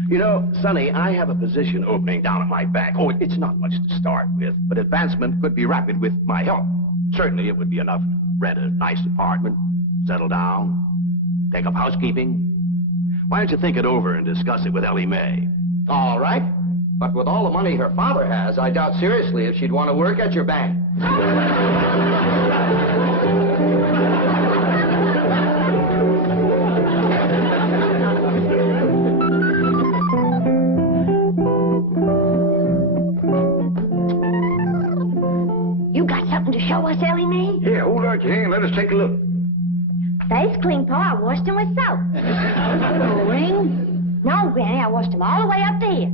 You know, Sonny, I have a position opening down at my bank. Oh, it's not much to start with, but advancement could be rapid with my help. Certainly, it would be enough to rent a nice apartment, settle down, take up housekeeping. Why don't you think it over and discuss it with Elly May? All right. But with all the money her father has, I doubt seriously if she'd want to work at your bank. You got something to show us, Elly May? Yeah, hold out your hand. Let us take a look. Face clean, Pa. I washed them with soap. No ring? No, Granny, I washed them all the way up there.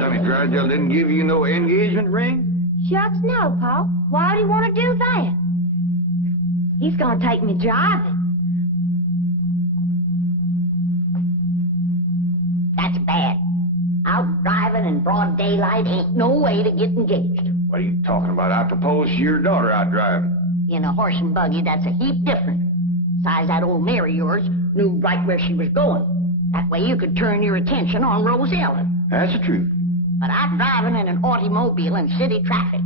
Sonny Drysdale didn't give you no engagement ring? Shucks, no, Pa. Why would he want to do that? He's gonna take me driving. That's bad. Out driving in broad daylight ain't no way to get engaged. What are you talking about? I proposed to your daughter out driving. In a horse and buggy, that's a heap different. Besides, that old mare of yours knew right where she was going. That way you could turn your attention on Rose Ellen. That's the truth. But out driving in an automobile in city traffic,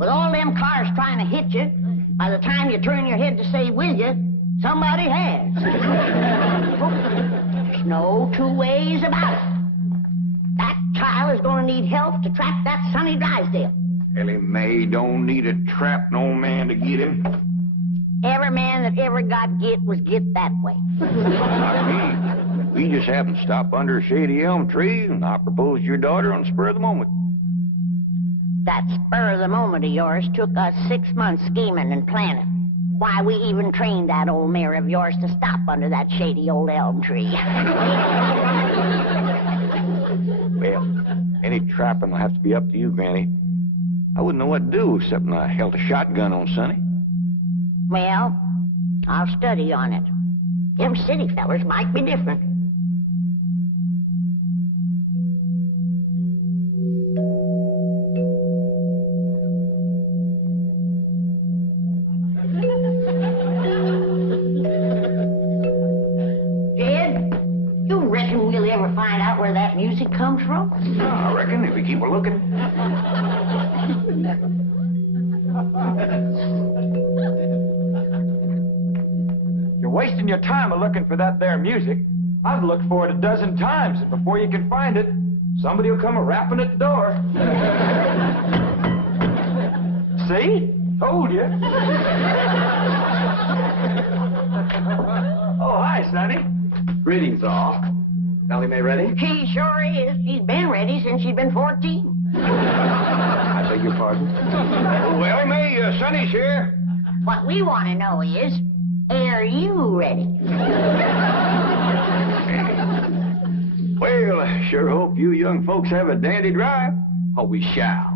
with all them cars trying to hit you, by the time you turn your head to say, will you, somebody has. There's no two ways about it. That child is going to need help to trap that Sonny Drysdale. Elly May don't need to trap no man to get him. Every man that ever got get was get that way. Not me. We just happened to stop under a shady elm tree, and I proposed to your daughter on the spur of the moment. That spur of the moment of yours took us 6 months scheming and planning. Why we even trained that old mare of yours to stop under that shady old elm tree. Well, any trapping will have to be up to you, Granny. I wouldn't know what to do except I held a shotgun on Sonny. Well, I'll study on it. Them city fellers might be different. Find out where that music comes from? I reckon if we keep a looking. You're wasting your time looking for that there music. I've looked for it a dozen times, and before you can find it, somebody will come a-rapping at the door. See? Told you. Oh, hi, Sonny. Greetings, all. Elly Mae ready? She sure is. She's been ready since she's been 14. I beg your pardon? Oh, Elly Mae, Sonny's here. What we want to know is, are you ready? Well, I sure hope you young folks have a dandy drive. Oh, we shall.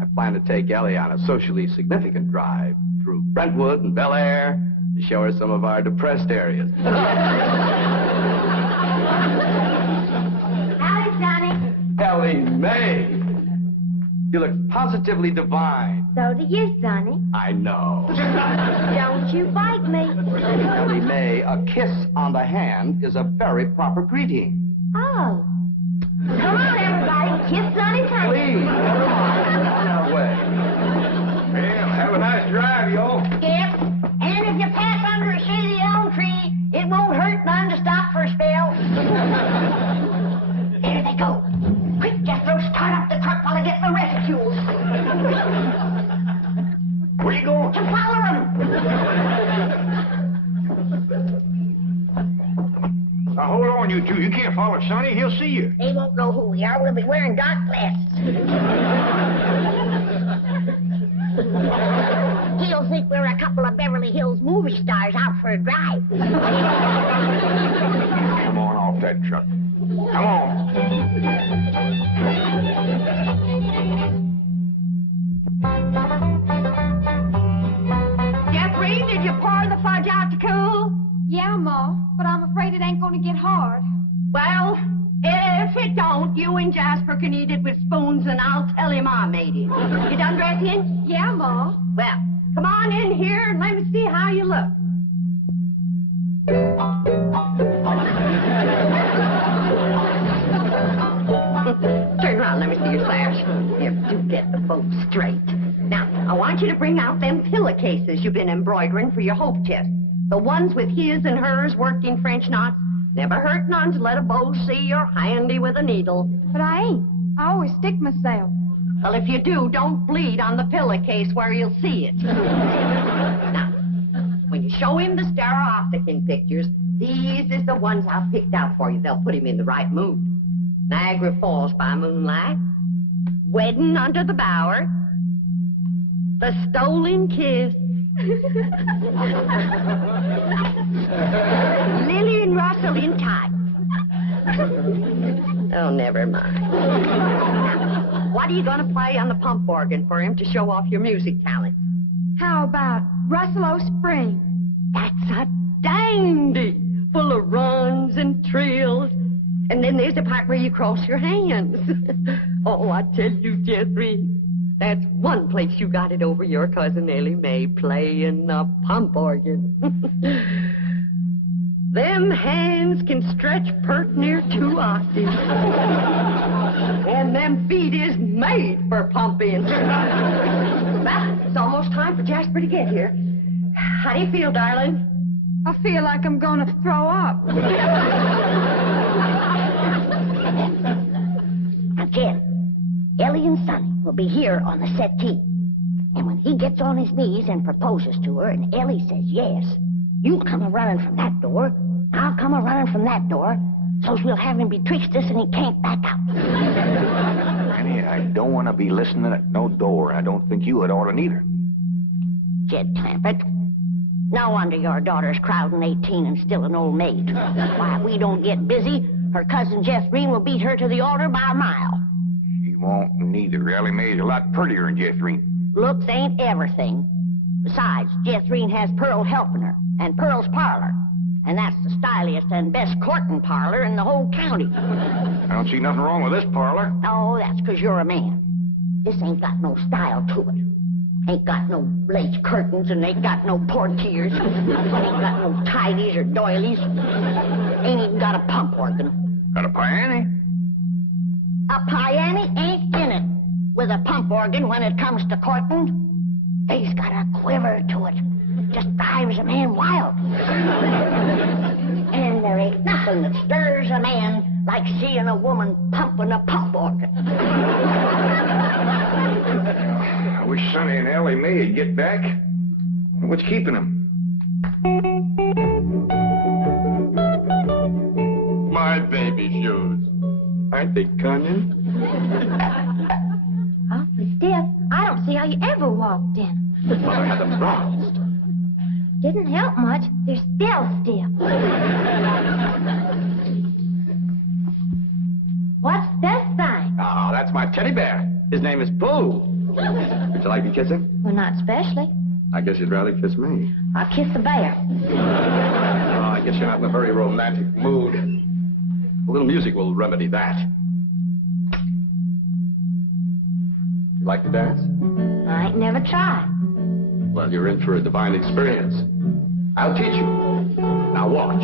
I plan to take Elly on a socially significant drive through Brentwood and Bel Air to show her some of our depressed areas. Howdy, Sonny. Elly Mae! You look positively divine. So do you, Sonny. I know. Don't you bite me. Elly Mae, a kiss on the hand is a very proper greeting. Oh. Come on, everybody. Kiss Sonny's hand. Please, never mind. We're on our way. Well, have a nice drive, y'all. Yep. And if you pass under a shady elm tree, it won't hurt none to stop for a spell. There they go. Quick, Jethro, start up the truck while I get the reticule. Where you going? To follow them. Now, hold on, you two. You can't follow Sonny. He'll see you. They won't know who we are. We'll be wearing dark glasses. He'll think we're a couple of Beverly Hills movie stars out for a drive. Come on off that truck. Come on. Jethrine, did you pour the fudge out to cool? Yeah, Ma, but I'm afraid it ain't gonna get hard. Well, if it don't, you and Jasper can eat it with spoons, and I'll tell him I made it. You done dressing? Yeah, Ma. Well, come on in here and let me see how you look. Turn around, let me see your sash. You do get the folks straight. Now, I want you to bring out them pillowcases you've been embroidering for your hope chest. The ones with his and hers worked in French knots. Never hurt none to let a beau see you're handy with a needle. But I ain't. I always stick myself. Well, if you do, don't bleed on the pillowcase where you'll see it. Now, when you show him the stereopticon pictures, these is the ones I've picked out for you. They'll put him in the right mood. Niagara Falls by moonlight, Wedding under the Bower, The Stolen Kiss, Lily and Russell in tight. Oh, never mind. What are you going to play on the pump organ for him to show off your music talent? How about Russell O'Spring? That's a dandy, full of runs and trills. And then there's the part where you cross your hands. Oh, I tell you, Jethrine, that's one place you got it over your cousin Elly Mae playing the pump organ. Them hands can stretch pert near 2 octaves. And them feet is made for pumping. Well, it's almost time for Jasper to get here. How do you feel, darling? I feel like I'm gonna throw up. Now, Jed, Elly and Sonny will be here on the settee. And when he gets on his knees and proposes to her and Elly says yes, you'll come a-running from that door, I'll come a-running from that door, so's we'll have him betwixt us and he can't back out. Annie, I don't want to be listening at no door, and I don't think you had ought to neither. Jed Clampett, no wonder your daughter's crowding 18 and still an old maid. Why, if we don't get busy, her cousin Jethrine will beat her to the altar by a mile. She won't neither. Elly Mae's a lot prettier than Jethrine. Looks ain't everything. Besides, Jethrine has Pearl helping her, and Pearl's parlor. And that's the styliest and best courting parlor in the whole county. I don't see nothing wrong with this parlor. Oh, that's 'cause you're a man. This ain't got no style to it. Ain't got no lace curtains and ain't got no portiers. Ain't got no tidies or doilies. Ain't even got a pump organ. Got a piano? A piano ain't in it with a pump organ when it comes to courting. They's got a quiver to it. Just drives a man wild. And there ain't nothing that stirs a man like seeing a woman pumping a pump organ. I wish Sonny and Elly Mae would get back. What's keeping them? My my baby shoes. Aren't they cunning? Awfully stiff. I don't see how you ever walked in. Mother had them bronzed. Didn't help much. They're still stiff. What's this thing? Oh, that's my teddy bear. His name is Boo. Would you like to kiss him? Well, not especially. I guess you'd rather kiss me. I'll kiss the bear. Oh, I guess you're not in a very romantic mood. A little music will remedy that. You like to dance? I ain't never tried. Well, you're in for a divine experience. I'll teach you. Now watch.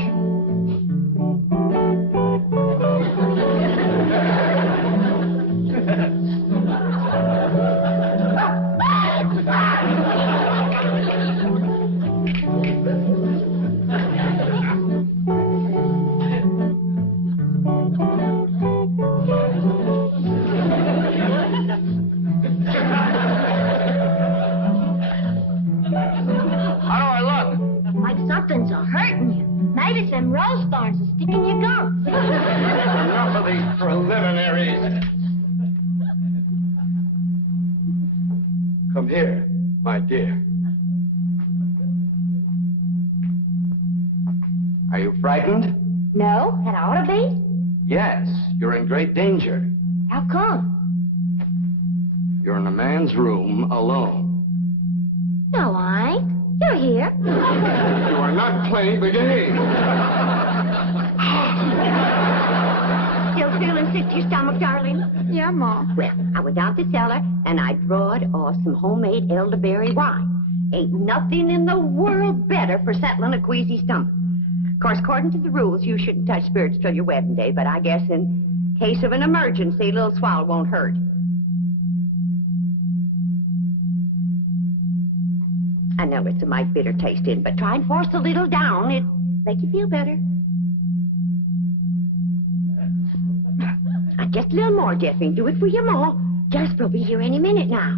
Something's hurting you. Maybe some rose thorns are sticking your gums. Enough of these preliminaries. Come here, my dear. Are you frightened? No, that ought to be. Yes, you're in great danger. How come? You're in a man's room alone. No, I ain't. You're here. You are not playing the game. Still feeling sick to your stomach, darling? Yeah, Ma. Well, I went down to the cellar and I drawed some homemade elderberry wine. Ain't nothing in the world better for settling a queasy stomach. Of course, according to the rules, you shouldn't touch spirits till your wedding day, but I guess in case of an emergency, a little swallow won't hurt. I know it's a mighty bitter tasting, but try and force a little down. It'll make you feel better. Just a little more, Jethrine. Do it for your ma. Jasper will be here any minute now.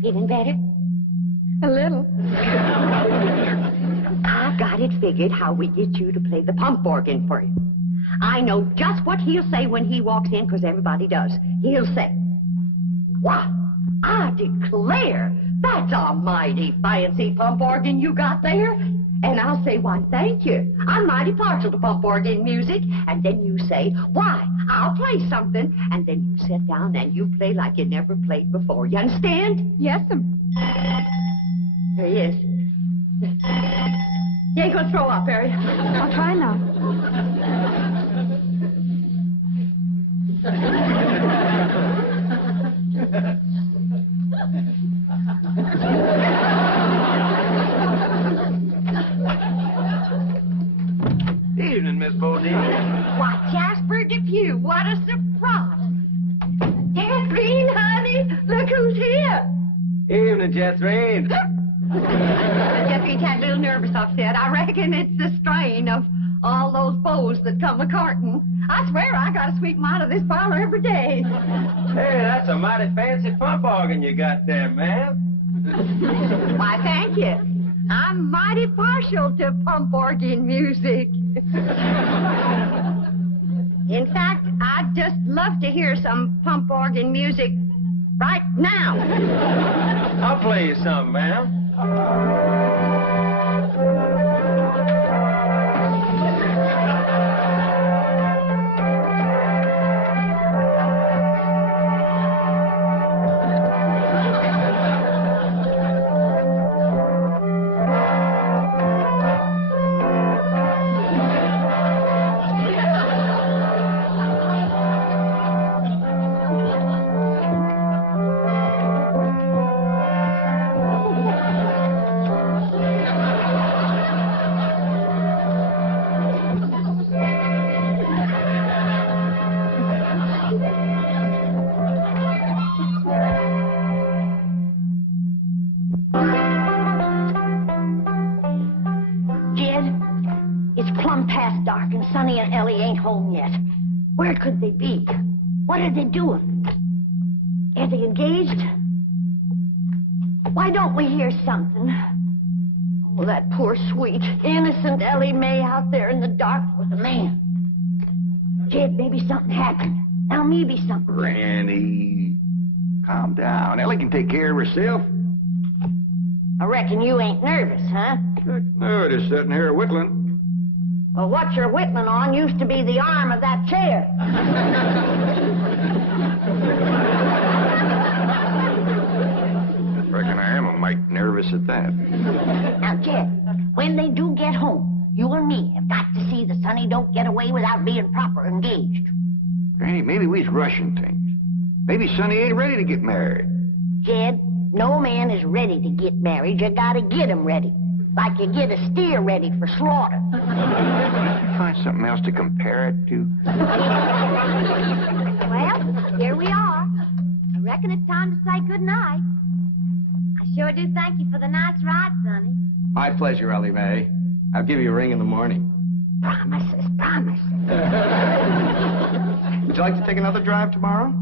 Feeling better? A little. I've got it figured how we get you to play the pump organ for you. I know just what he'll say when he walks in, because everybody does. He'll say, "Why, I declare, that's a mighty fancy pump organ you got there." And I'll say, "Why, thank you. I'm mighty partial to pump organ music." And then you say, "Why, I'll play something." And then you sit down and you play like you never played before. You understand? Yes'm. There he is. You ain't gonna throw up, are you? I'll try now. Evening, Miss Bodine. Why, Jasper DePew, what a surprise. Jethrine, honey, look who's here. Evening, Jethrine. Jethrine got a little nervous upset. I reckon it's the strain of all those beaux that come a-courting. I swear I gotta sweep 'em out of this parlor every day. Hey, that's a mighty fancy pump organ you got there, ma'am. Why, thank you. I'm mighty partial to pump organ music. In fact, I'd just love to hear some pump organ music right now. I'll play you some, ma'am. Sonny and Elly ain't home yet. Where could they be? What are they doing? Are they engaged? Why don't we hear something? Oh, that poor, sweet, innocent Elly May out there in the dark with a man. Kid, maybe something happened. Now maybe something. Granny, calm down. Elly can take care of herself. I reckon you ain't nervous, huh? No, just sitting here whittling. Well, what you're whittling on used to be the arm of that chair. Reckon I am a mite nervous at that. Now, kid, when they do get home, you and me have got to see that Sonny don't get away without being proper engaged. Granny, maybe we's rushing things. Maybe Sonny ain't ready to get married. Kid, no man is ready to get married. You gotta get him ready. Like you get a steer ready for slaughter. Find something else to compare it to. Well, here we are. I reckon it's time to say goodnight. I sure do thank you for the nice ride, Sonny. My pleasure, Elly May. I'll give you a ring in the morning. Promises, promises. Would you like to take another drive tomorrow?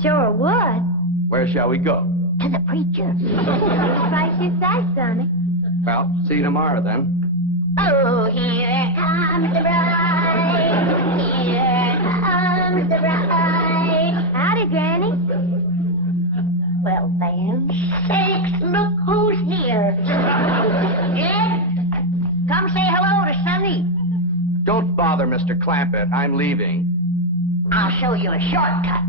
Sure would. Where shall we go? To the preacher. Place you say, Sonny. Well, see you tomorrow then. Oh, here comes the bride. Here comes the bride. Howdy, Granny. Well, then, sakes, look who's here. Ed, come say hello to Sonny. Don't bother, Mr. Clampett. I'm leaving. I'll show you a shortcut.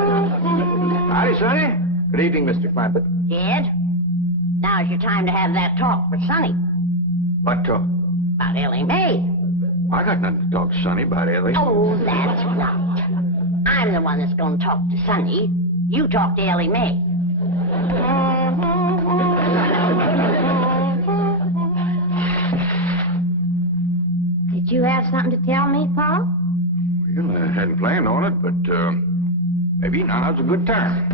Howdy, Sonny. Good evening, Mr. Clampett. Ed, now's your time to have that talk with Sonny. What talk? About Elly May. I got nothing to talk to Sonny about, Elly. Oh, that's right. I'm the one that's going to talk to Sonny. You talk to Elly May. Did you have something to tell me, Paul? Well, I hadn't planned on it, but maybe now's a good time.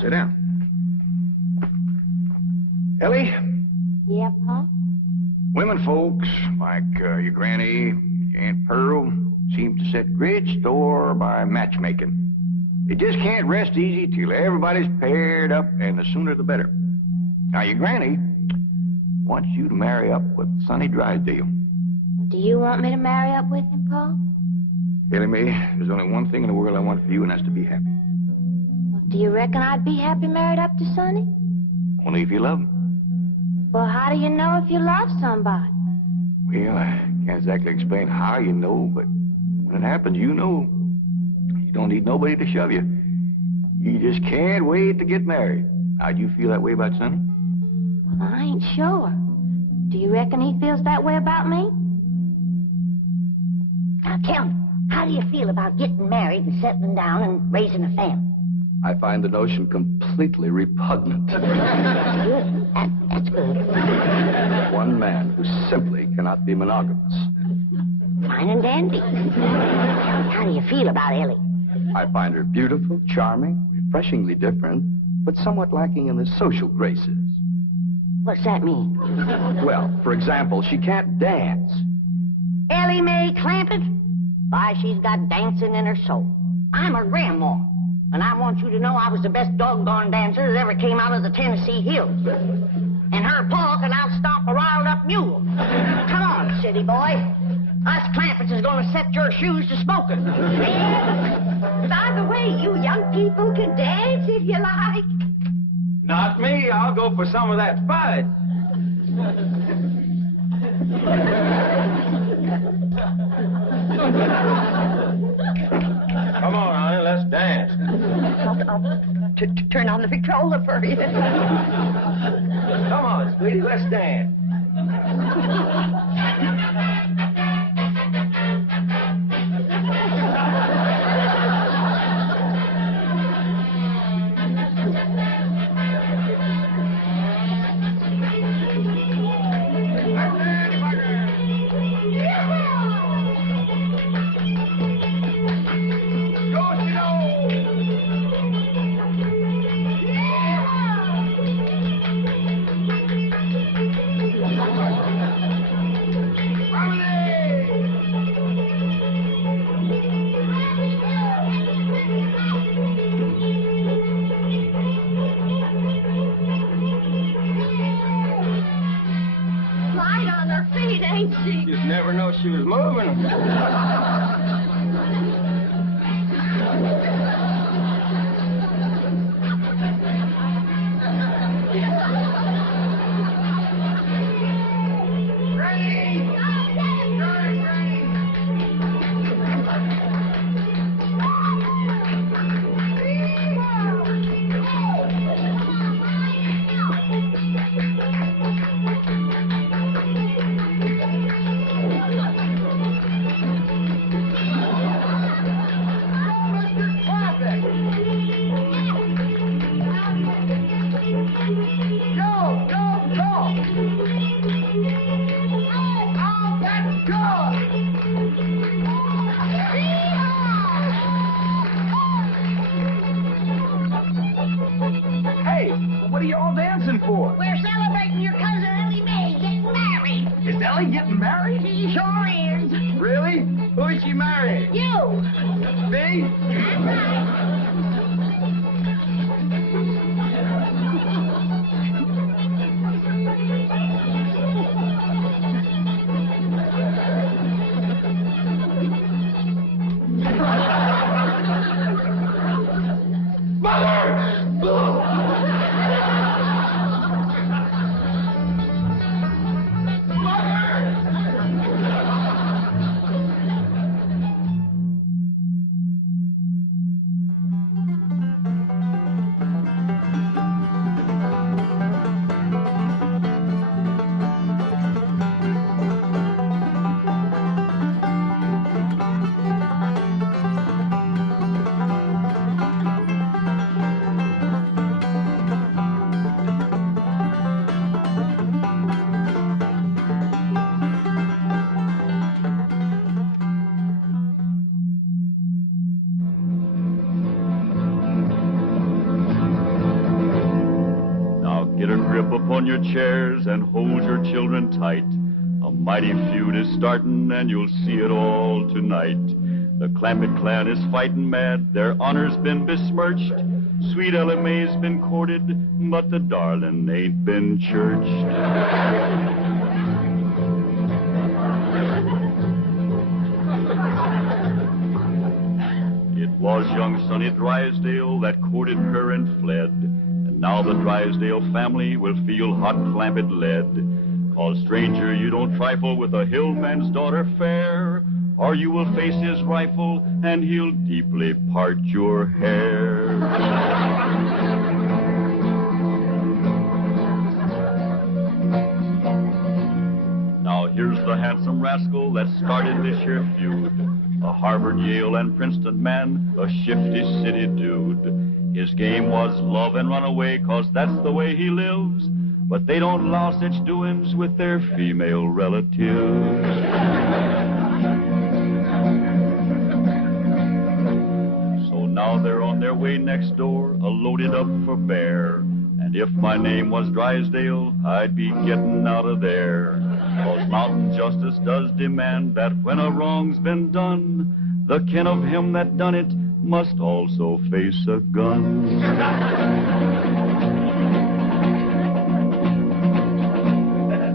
Sit down. Elly, Yeah, Paul? women folks like your granny, your Aunt Pearl, seem to set great store by matchmaking. They just can't rest easy till everybody's paired up, and the sooner the better. Now, your granny wants you to marry up with Sonny Drysdale. Do you want me to marry up with him, Paul? Elly May, there's only one thing in the world I want for you, and that's to be happy. Well, do you reckon I'd be happy married up to Sonny? Only if you love him. Well, how do you know if you love somebody? Well, I can't exactly explain how you know, but when it happens, you know. You don't need nobody to shove you. You just can't wait to get married. Now, do you feel that way about Sonny? Well, I ain't sure. Do you reckon he feels that way about me? Now, tell me, how do you feel about getting married and settling down and raising a family? I find the notion completely repugnant. Good. That's good. One man who simply cannot be monogamous. Fine and dandy. How do you feel about Elly? I find her beautiful, charming, refreshingly different, but somewhat lacking in the social graces. What's that mean? Well, for example, she can't dance. Elly May Clampett? Why, she's got dancing in her soul. I'm her grandma, and I want you to know I was the best doggone dancer that ever came out of the Tennessee hills. And her paw can outstomp a riled-up mule. Come on, city boy. Us Clampetts is going to set your shoes to smoking. By the way, you young people can dance if you like. Not me. I'll go for some of that fight. Come on, honey, let's dance. Turn on the Victrola for you. Come on, sweetie, let's dance. ain't she? You'd never know she was moving. Hey, what are you all dancing for? We're celebrating your cousin Elly May getting married. Is Elly getting married? She sure is. Really? Who is she marrying? You. Me? That's right. Get a grip upon your chairs and hold your children tight. A mighty feud is starting and you'll see it all tonight. The Clampett clan is fighting mad, their honor's been besmirched. Sweet Elly May's been courted, but the darling ain't been churched. It was young Sonny Drysdale that courted her and fled. And now the Drysdale family will feel hot Clampett lead. 'Cause stranger, you don't trifle with a hillman's daughter fair, or you will face his rifle and he'll deeply part your hair. Now here's the handsome rascal that started this here feud. A Harvard, Yale, and Princeton man, a shifty city dude. His game was love and run away, 'cause that's the way he lives. But they don't allow such doings with their female relatives. So now they're on their way next door, loaded up for bear. And if my name was Drysdale, I'd be getting out of there. 'Cause mountain justice does demand that when a wrong's been done, the kin of him that done it must also face a gun.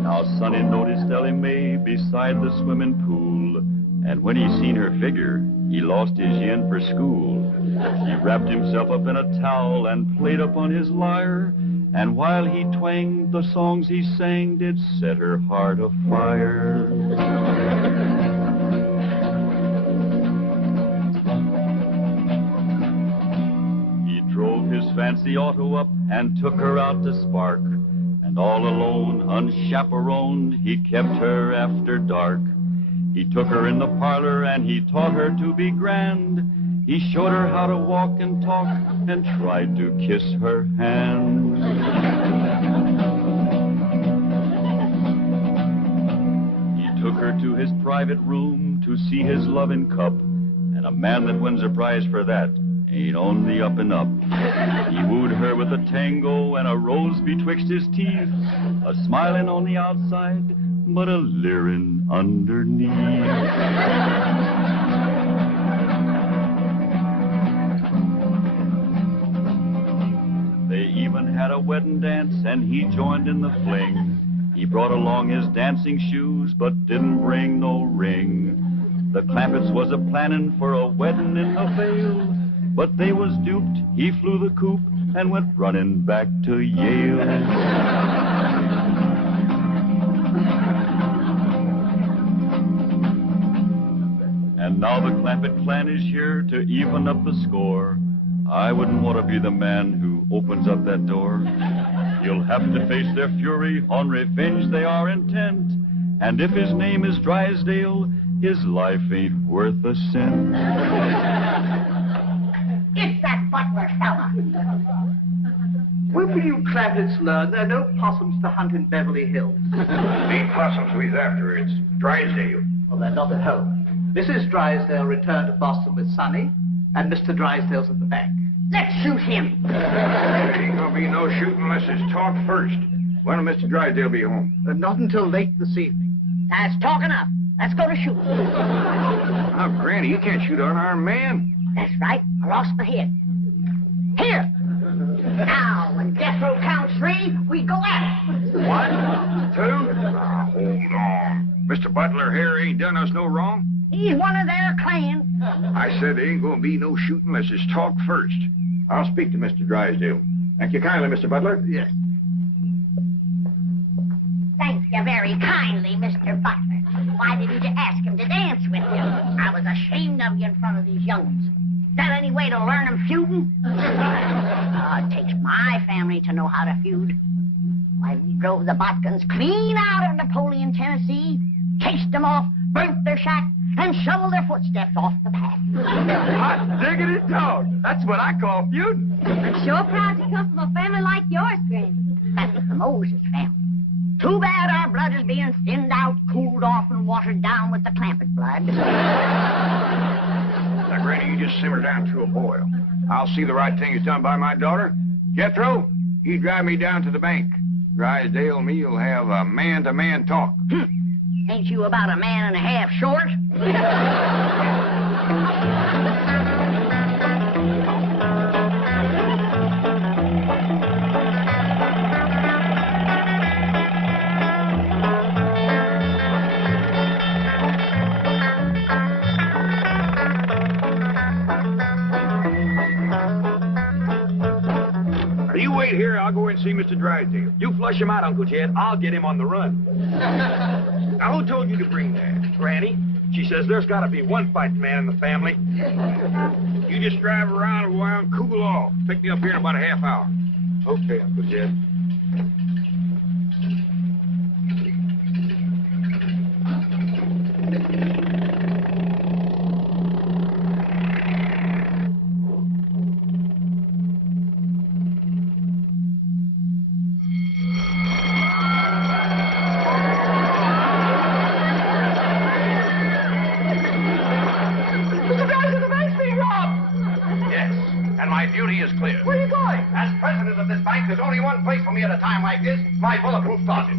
Now Sonny noticed Elly May beside the swimming pool, and when he seen her figure, he lost his yen for school. He wrapped himself up in a towel and played upon his lyre, and while he twanged, the songs he sang did set her heart afire. He drove his fancy auto up and took her out to Spark, and all alone, unchaperoned, he kept her after dark. He took her in the parlor and he taught her to be grand. He showed her how to walk and talk and tried to kiss her hand. He took her to his private room to see his loving cup, and a man that wins a prize for that ain't on the up and up. He wooed her with a tango and a rose betwixt his teeth, a smiling on the outside, but a leering underneath. They even had a wedding dance, and he joined in the fling. He brought along his dancing shoes, but didn't bring no ring. The Clampetts was a-planning for a wedding in the Vale, but they was duped. He flew the coop and went running back to Yale. And now the Clampett clan is here to even up the score. I wouldn't want to be the man who opens up that door. He'll have to face their fury, on revenge they are intent. And if his name is Drysdale, his life ain't worth a cent. It's that butler fella. When will you Clampetts learn there are no possums to hunt in Beverly Hills? Ain't possums we's after, it's Drysdale. Well, they're not at home. Mrs. Drysdale returned to Boston with Sonny, and Mr. Drysdale's at the bank. Let's shoot him. There ain't gonna be no shooting unless it's talked first. When will Mr. Drysdale be home? Not until late this evening. That's talk enough. Let's go to shoot. Oh, Granny, you can't shoot an unarmed man. That's right. I lost my head. Here. Now, when death row counts 3, we go at it. 1, 2. Now, hold on. Mr. Butler here ain't done us no wrong. He's one of their clan. I said there ain't gonna be no shooting unless it's talked first. I'll speak to Mr. Drysdale. Thank you kindly, Mr. Butler. Yes. Thank you very kindly, Mr. Butler. Why didn't you ask him to dance with you? I was ashamed of you in front of these young'uns. Is that any way to learn them feuding? It takes my family to know how to feud. Why, we drove the Botkins clean out of Napoleon, Tennessee, chased them off, burnt their shack, and shoveled their footsteps off the path. Hot diggity dog. That's what I call feuding. I'm sure proud to come from a family like yours, Granny. That's the Moses family. Too bad our blood is being thinned out, cooled off, and watered down with the Clampett blood. Now, Granny, you just simmer down to a boil. I'll see the right thing is done by my daughter. Jethro, you drive me down to the bank. Drysdale and me will have a man-to-man talk. Ain't you about a man and a half short? You wait here, I'll go and see Mr. Drysdale. You flush him out, Uncle Jed. I'll get him on the run. Now, who told you to bring that? Granny, she says there's got to be one fighting man in the family. You just drive around a while and cool off. Pick me up here in about a half hour. Okay, Uncle Jed. Where are you going? As president of this bank, there's only one place for me at a time like this, my bulletproof closet.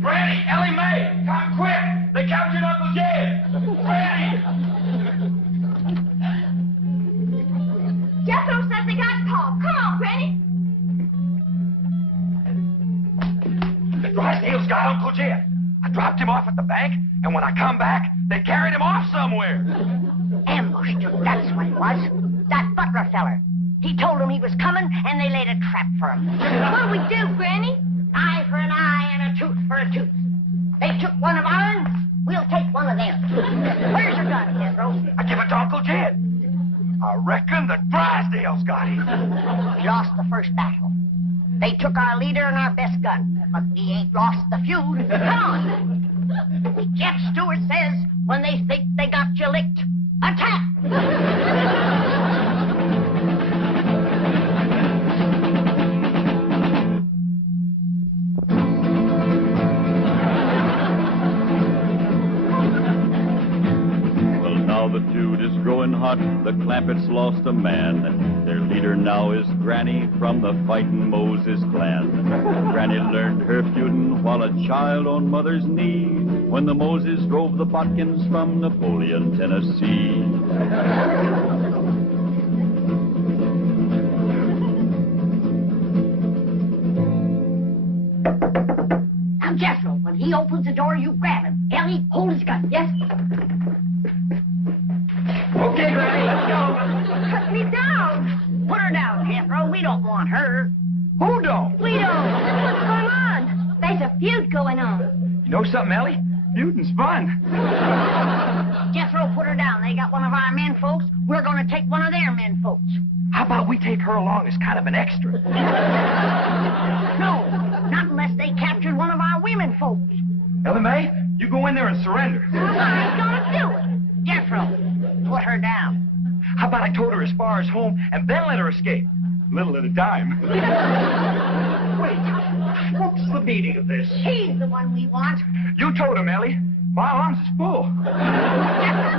Granny! Elly May! Come quick! They captured Uncle Jed! Granny! Jethro says they got Paul. Come on, Granny. The Drysdales got Uncle Jed. I dropped him off at the bank, and when I come back, they carried him off somewhere. Ambushed him, that's what it was. That Butler feller. He told them he was coming, and they laid a trap for him. What'll we do, Granny? Eye for an eye and a tooth for a tooth. They took one of ours, we'll take one of theirs. Where's your gun, Jethro? I give it to Uncle Jed. I reckon the Drysdales got him. We lost the first battle. They took our leader and our best gun, but we ain't lost the feud. Come on. Jeff Stewart says when they think they got you licked, attack! Well, now the feud is growing hot. hot, the Clampetts lost a man. Their leader now is Granny from the Fightin' Moses clan. Granny learned her feudin' while a child on mother's knee, when the Moses drove the Botkins from Napoleon, Tennessee. Now, Jethro, when he opens the door, you grab him. Elly, hold his gun, yes? Okay, Granny, let's go. Cut me down. Put her down, Jethro. We don't want her. Who don't? We don't. What's going on? There's a feud going on. You know something, Elly? Feuding's fun. Jethro, put her down. They got one of our men folks. We're going to take one of their men folks. How about we take her along as kind of an extra? No, not unless they captured one of our women folks. Elly May, you go in there and surrender. I ain't gonna do it. Jethro, put her down. How about I towed her as far as home and then let her escape? A little at a time. Wait, what's the meaning of this? She's the one we want. You towed him, Elly. My arms is full. Jethro,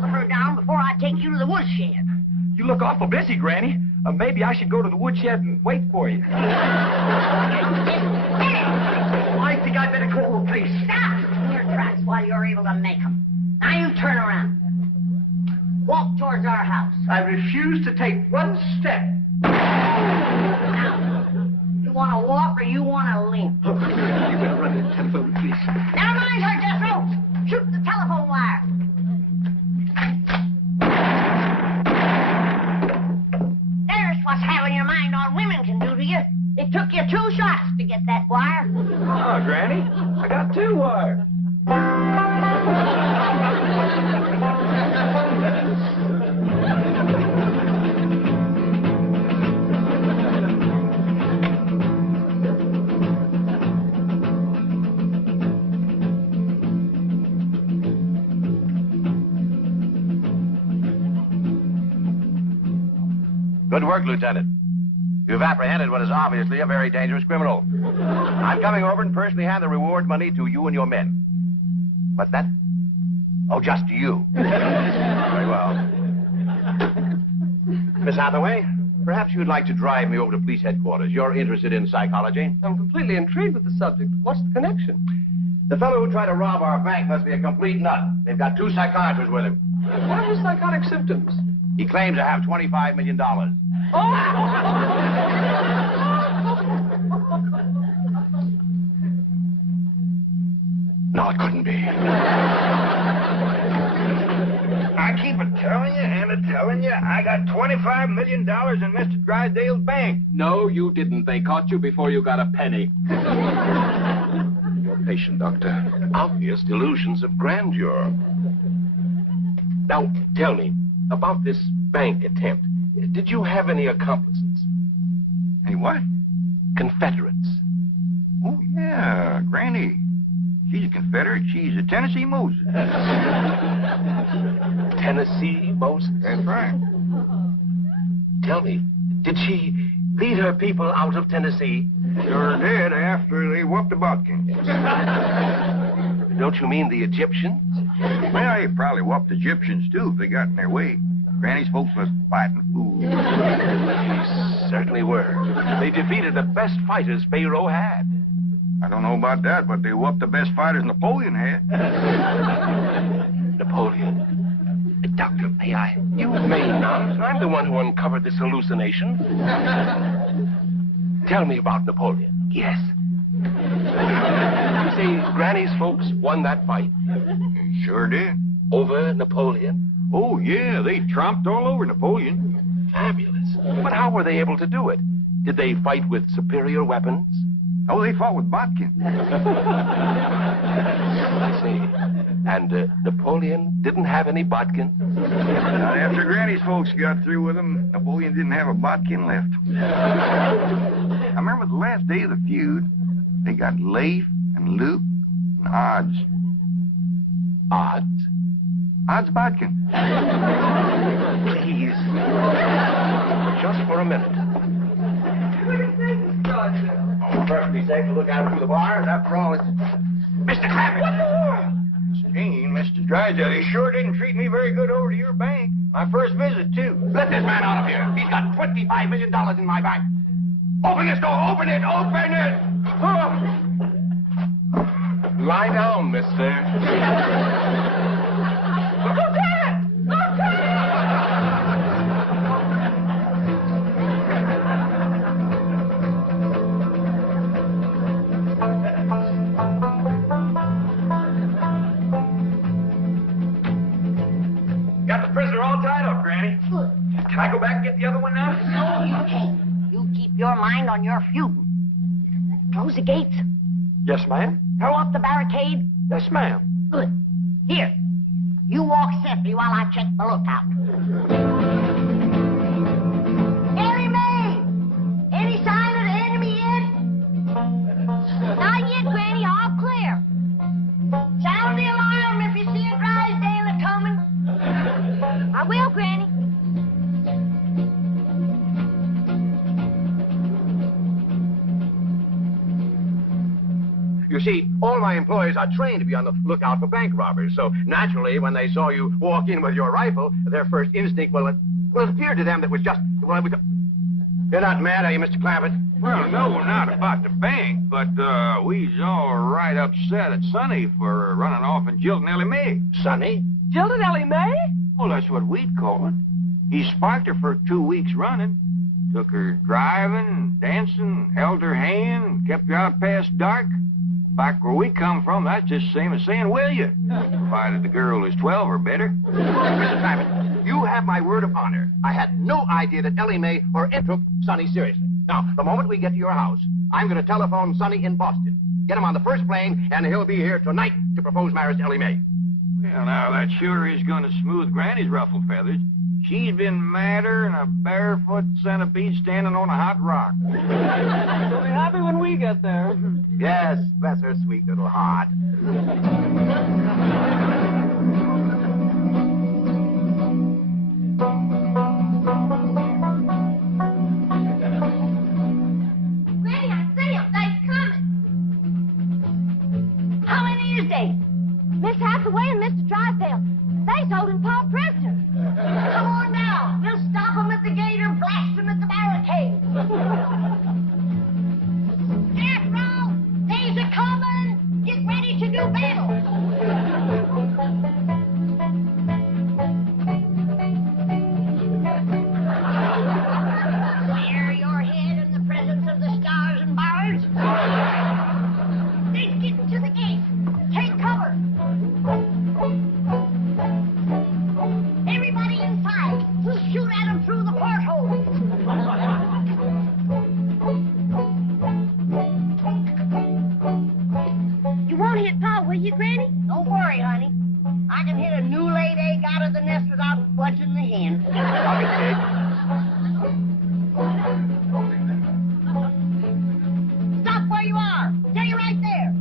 put her down before I take you to the woodshed. You look awful busy, Granny. Maybe I should go to the woodshed and wait for you. I think I better call the police. Stop your tracks while you're able to make them. Now you turn around. Walk towards our house. I refuse to take one step. Now, you want to walk or you want to limp? You better run to the telephone, please. Never mind her, Jethro. Shoot the telephone wire. There's what's having your mind on women can do to you. It took you 2 shots to get that wire. Oh, Granny, I got 2 wires. Good work, Lieutenant. You've apprehended what is obviously a very dangerous criminal. I'm coming over and personally hand the reward money to you and your men. What's that? Oh, just you. Very well. Miss Hathaway, perhaps you'd like to drive me over to police headquarters. You're interested in psychology? I'm completely intrigued with the subject. What's the connection? The fellow who tried to rob our bank must be a complete nut. They've got 2 psychiatrists with him. What are his psychotic symptoms? He claims to have $25 million. No, it couldn't be. I keep telling you and telling you, I got $25 million in Mr. Drysdale's bank. No, you didn't. They caught you before you got a penny. You're patient, Doctor. Obvious delusions of grandeur. Now, tell me, about this bank attempt, did you have any accomplices? Any what? Confederates. Oh, yeah, Granny. She's a Confederate. She's a Tennessee Moses. Tennessee Moses? That's right. Tell me, did she lead her people out of Tennessee? Sure did, after they whooped the Botkins. Don't you mean the Egyptians? Well, they probably whooped the Egyptians, too, if they got in their way. Granny's folks was fighting fools. They certainly were. They defeated the best fighters Pharaoh had. I don't know about that, but they whooped the best fighters Napoleon had. Napoleon? Doctor, may I? You may not. I'm the one who uncovered this hallucination. Tell me about Napoleon. Yes. You say Granny's folks won that fight? Sure did. Over Napoleon? Oh, yeah, they tromped all over Napoleon. Fabulous. But how were they able to do it? Did they fight with superior weapons? Oh, they fought with Botkins. I see. And Napoleon didn't have any Botkins? Not after Granny's folks got through with him, Napoleon didn't have a Botkin left. I remember the last day of the feud, they got Leif and Luke and Odds. Odds? Odds Botkin. Please. Just for a minute. Perfectly safe to look out through the bars. After all, it's... Mr. Clampett! 16, Mr. Drysdale, he sure didn't treat me very good over to your bank. My first visit, too. Let this man out of here. He's got $25 million in my bank. Open this door. Open it. Open it. Lie down, mister. Lieutenant! Lieutenant! Got the prisoner all tied up, Granny. Can I go back and get the other one now? No, you can't. You keep your mind on your feud. Close the gates. Yes, ma'am. Throw up the barricade. Yes, ma'am. Good. Here. You walk safely while I check the lookout. Elly May! Any sign of the enemy yet? Not yet, Granny. All clear. Sound the alarm if you see a Drysdale coming. I will, Granny. You see, all my employees are trained to be on the lookout for bank robbers, so naturally, when they saw you walk in with your rifle, their first instinct, it appeared to them that was just, You're not mad, are you, Mr. Clampett? Well, no, not about the bank, but we's all right upset at Sonny for running off and jilting Elly May. Sonny? Jilted Elly May? Well, that's what we'd call it. He sparked her for 2 weeks running. Took her driving, dancing, held her hand, kept her out past dark. Back where we come from, that's just the same as saying, will you? Provided the girl is 12 or better. Mr. Clampett, you have my word of honor. I had no idea that Elly May took Sonny seriously. Now, the moment we get to your house, I'm going to telephone Sonny in Boston. Get him on the first plane, and he'll be here tonight to propose marriage to Elly May. Well, now, that sure is going to smooth Granny's ruffled feathers. She's been madder than a barefoot centipede standing on a hot rock. She'll be happy when we get there. Yes, bless her sweet little heart. Granny, I see him. They're coming. How many is they? Miss Hathaway and Mr. Drysdale. They's holding Paul prisoner. Come on now. We'll stop them at the gate or blast them at the barricade. Jethro, they's a-coming. Get ready to do battle. Clear your head in the presence of the stars and birds. They're getting to the gate. Take cover. Everybody inside. We'll shoot at them through the porthole. You won't hit Paul, will you, Granny? Don't worry, honey. I can hit a new-laid egg out of the nest without budging the hen. Copy, Kate. Stop where you are. Stay right there.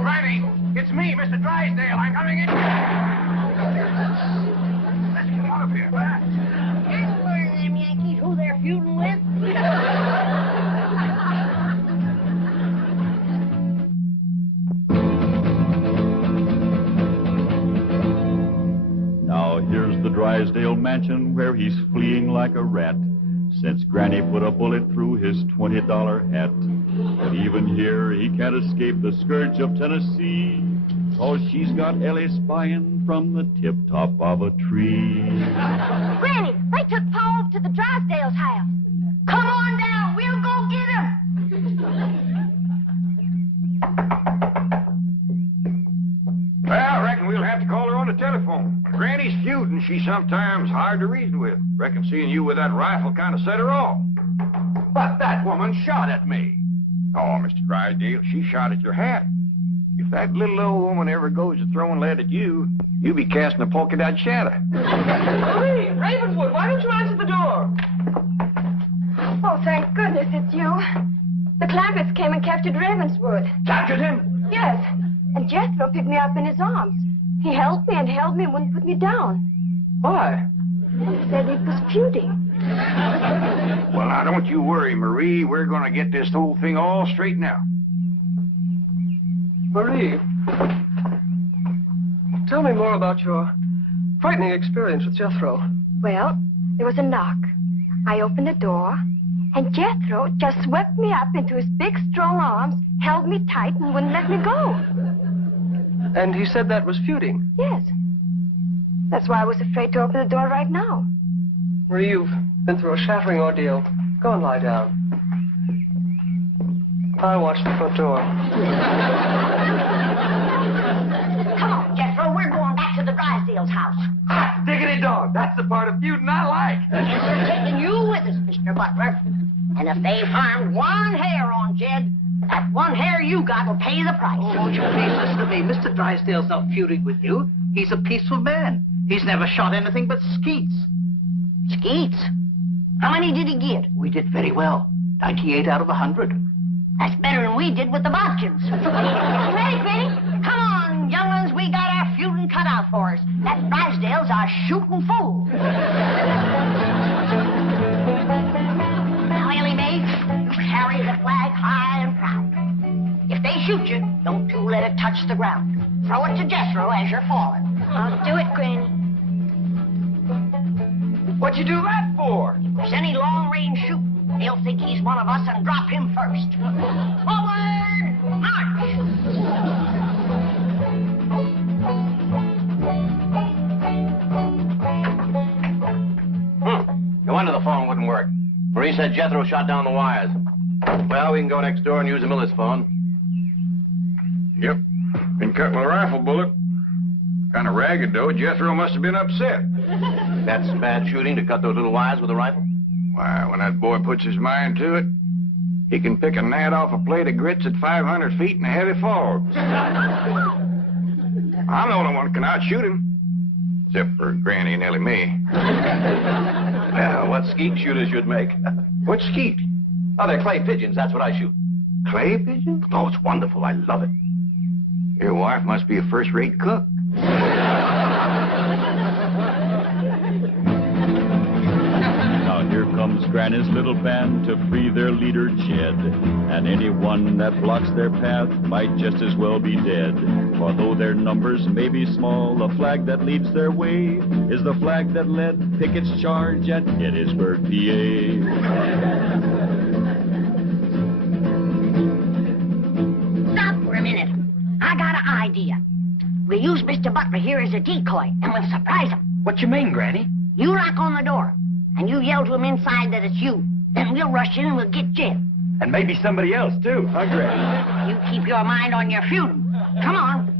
Granny, it's me, Mr. Drysdale. I'm coming in. Let's get out of here. Can't learn them Yankees who they're feuding with. Now here's the Drysdale mansion where he's fleeing like a rat, since Granny put a bullet through his $20 hat. But even here he can't escape the scourge of Tennessee, 'cause she's got Elly spying from the tip-top of a tree. Granny, they took Paul to the Drysdale's house. Come on down. We'll go get him. Well, I reckon we'll have to call her on the telephone. Granny's feuding. She's sometimes hard to reason with. Reckon seeing you with that rifle kind of set her off. But that woman shot at me. Oh, Mr. Drysdale, she shot at your hat. If that little old woman ever goes to throwing lead at you, you'll be casting a polka dot shadow. Marie, Ravenwood, why don't you answer the door? Oh, thank goodness it's you. The Clampetts came and captured Ravenswood. Captured him? Yes. And Jethro picked me up in his arms. He held me and wouldn't put me down. Why? He said it was feuding. Well, now, don't you worry, Marie. We're going to get this whole thing all straightened out. Marie, tell me more about your frightening experience with Jethro. Well, there was a knock. I opened the door, and Jethro just swept me up into his big, strong arms, held me tight, and wouldn't let me go. And he said that was feuding? Yes. That's why I was afraid to open the door right now. Marie, you've been through a shattering ordeal. Go and lie down. I'll watch the front door. Come on, Jethro, we're going back to the Drysdale's house. Hot diggity dog. That's the part of feuding I like. We're taking you with us, Mr. Butler. And if they find one hair on Jed, that one hair you got will pay the price. Oh, won't you please listen to me? Mr. Drysdale's not feuding with you. He's a peaceful man. He's never shot anything but skeets. Skeets? How many did he get? We did very well. 98 out of 100. That's better than we did with the Bodkins. Ready, Granny? Come on, young'uns, we got our feuding cut out for us. That Drysdale's our shooting fool. Now, Elly Mae, you carry the flag high and proud. If they shoot you, don't you let it touch the ground. Throw it to Jethro as you're falling. I'll do it, Granny. What'd you do that for? If there's any long-range shooting, they'll think he's one of us and drop him first. Forward, march! No wonder the phone wouldn't work. Marie said Jethro shot down the wires. Well, we can go next door and use the miller's phone. Yep. Been cut with a rifle bullet. Kind of ragged, though. Jethro must have been upset. That's bad shooting to cut those little wires with a rifle? Why, when that boy puts his mind to it, he can pick a gnat off a plate of grits at 500 feet in a heavy fog. I'm the only one who can outshoot him. Except for Granny and Elly Mae. Well, what skeet shooters you'd make? What skeet? Oh, they're clay pigeons. That's what I shoot. Clay pigeons? Oh, it's wonderful. I love it. Your wife must be a first-rate cook. Now here comes Granny's little band to free their leader, Jed. And anyone that blocks their path might just as well be dead. For though their numbers may be small, the flag that leads their way is the flag that led Pickett's charge at Gettysburg, PA. Stop for a minute. I got an idea. We use Mr. Butler here as a decoy, and we'll surprise him. What you mean, Granny? You knock on the door, and you yell to him inside that it's you. Then we'll rush in and we'll get Jed. And maybe somebody else, too, huh, Granny? You keep your mind on your feuding. Come on.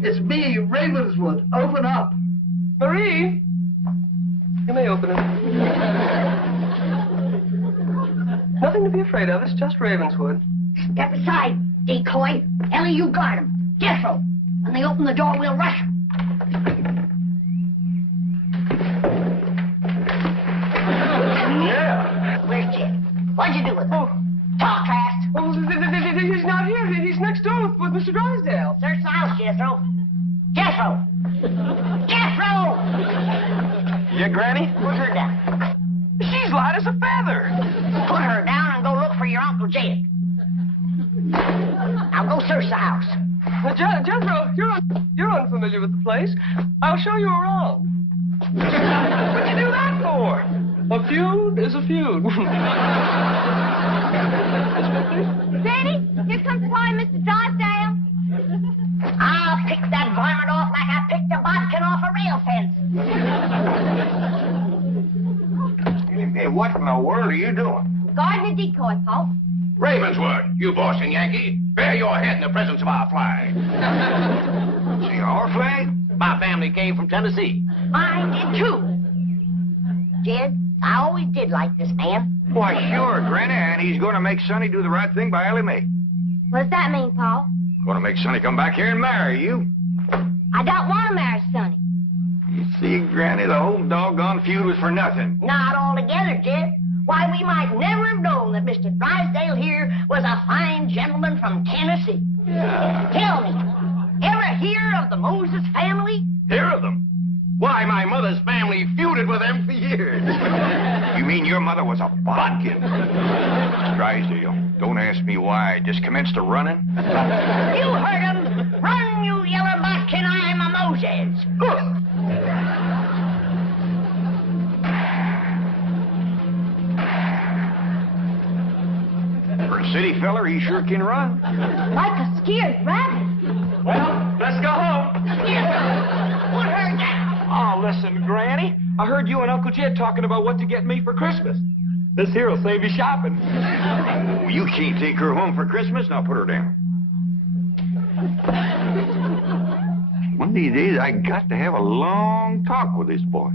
It's me, Ravenswood. Open up. Marie! You may open it. Nothing to be afraid of. It's just Ravenswood. Step aside, decoy. Elly, you guard him. Jethro. When they open the door, we'll rush him. Yeah. Where's Jed? What'd you do with him? Oh. Talk fast. Oh, he's not here. He's next door with Mr. Drysdale. Search the house, Jethro. Jethro! Jethro! Yeah, Granny? Put her down. She's light as a feather. Put her down and go look for your Uncle Jed. Now go search the house. Jethro, you're unfamiliar with the place. I'll show you around. What'd you do that for? A feud is a feud. Granny, here comes Toy Mr. Drysdale. I'll pick that varmint off like I picked a bodkin off a rail fence. Hey, what in the world are you doing? Guarding the decoy, Paul. Ravenswood, you Boston Yankee, bare your head in the presence of our flag. See our flag? My family came from Tennessee. Mine did too. Jed, I always did like this man. Why, sure, Granny, and he's going to make Sonny do the right thing by Elly Mae. What does that mean, Paul? Going to make Sonny come back here and marry you. I don't want to marry Sonny. You see, Granny, the whole doggone feud was for nothing. Not altogether, Jed. Why, we might never have known that Mr. Drysdale here was a fine gentleman from Tennessee. Yeah. Tell me, Ever hear of the Moses family? Hear of them? Why, my mother's family feuded with them for years. You mean your mother was a bodkin? Drysdale, don't ask me why I just commenced a running. You heard him. Run, you yellow bodkin, I'm a Moses. For a city feller, he sure can run. Like a scared rabbit. Well, let's go home. Put her down. Oh, listen, Granny. I heard you and Uncle Jed talking about what to get me for Christmas. This here'll save you shopping. Oh, you can't take her home for Christmas. Now put her down. One of these days, I got to have a long talk with this boy.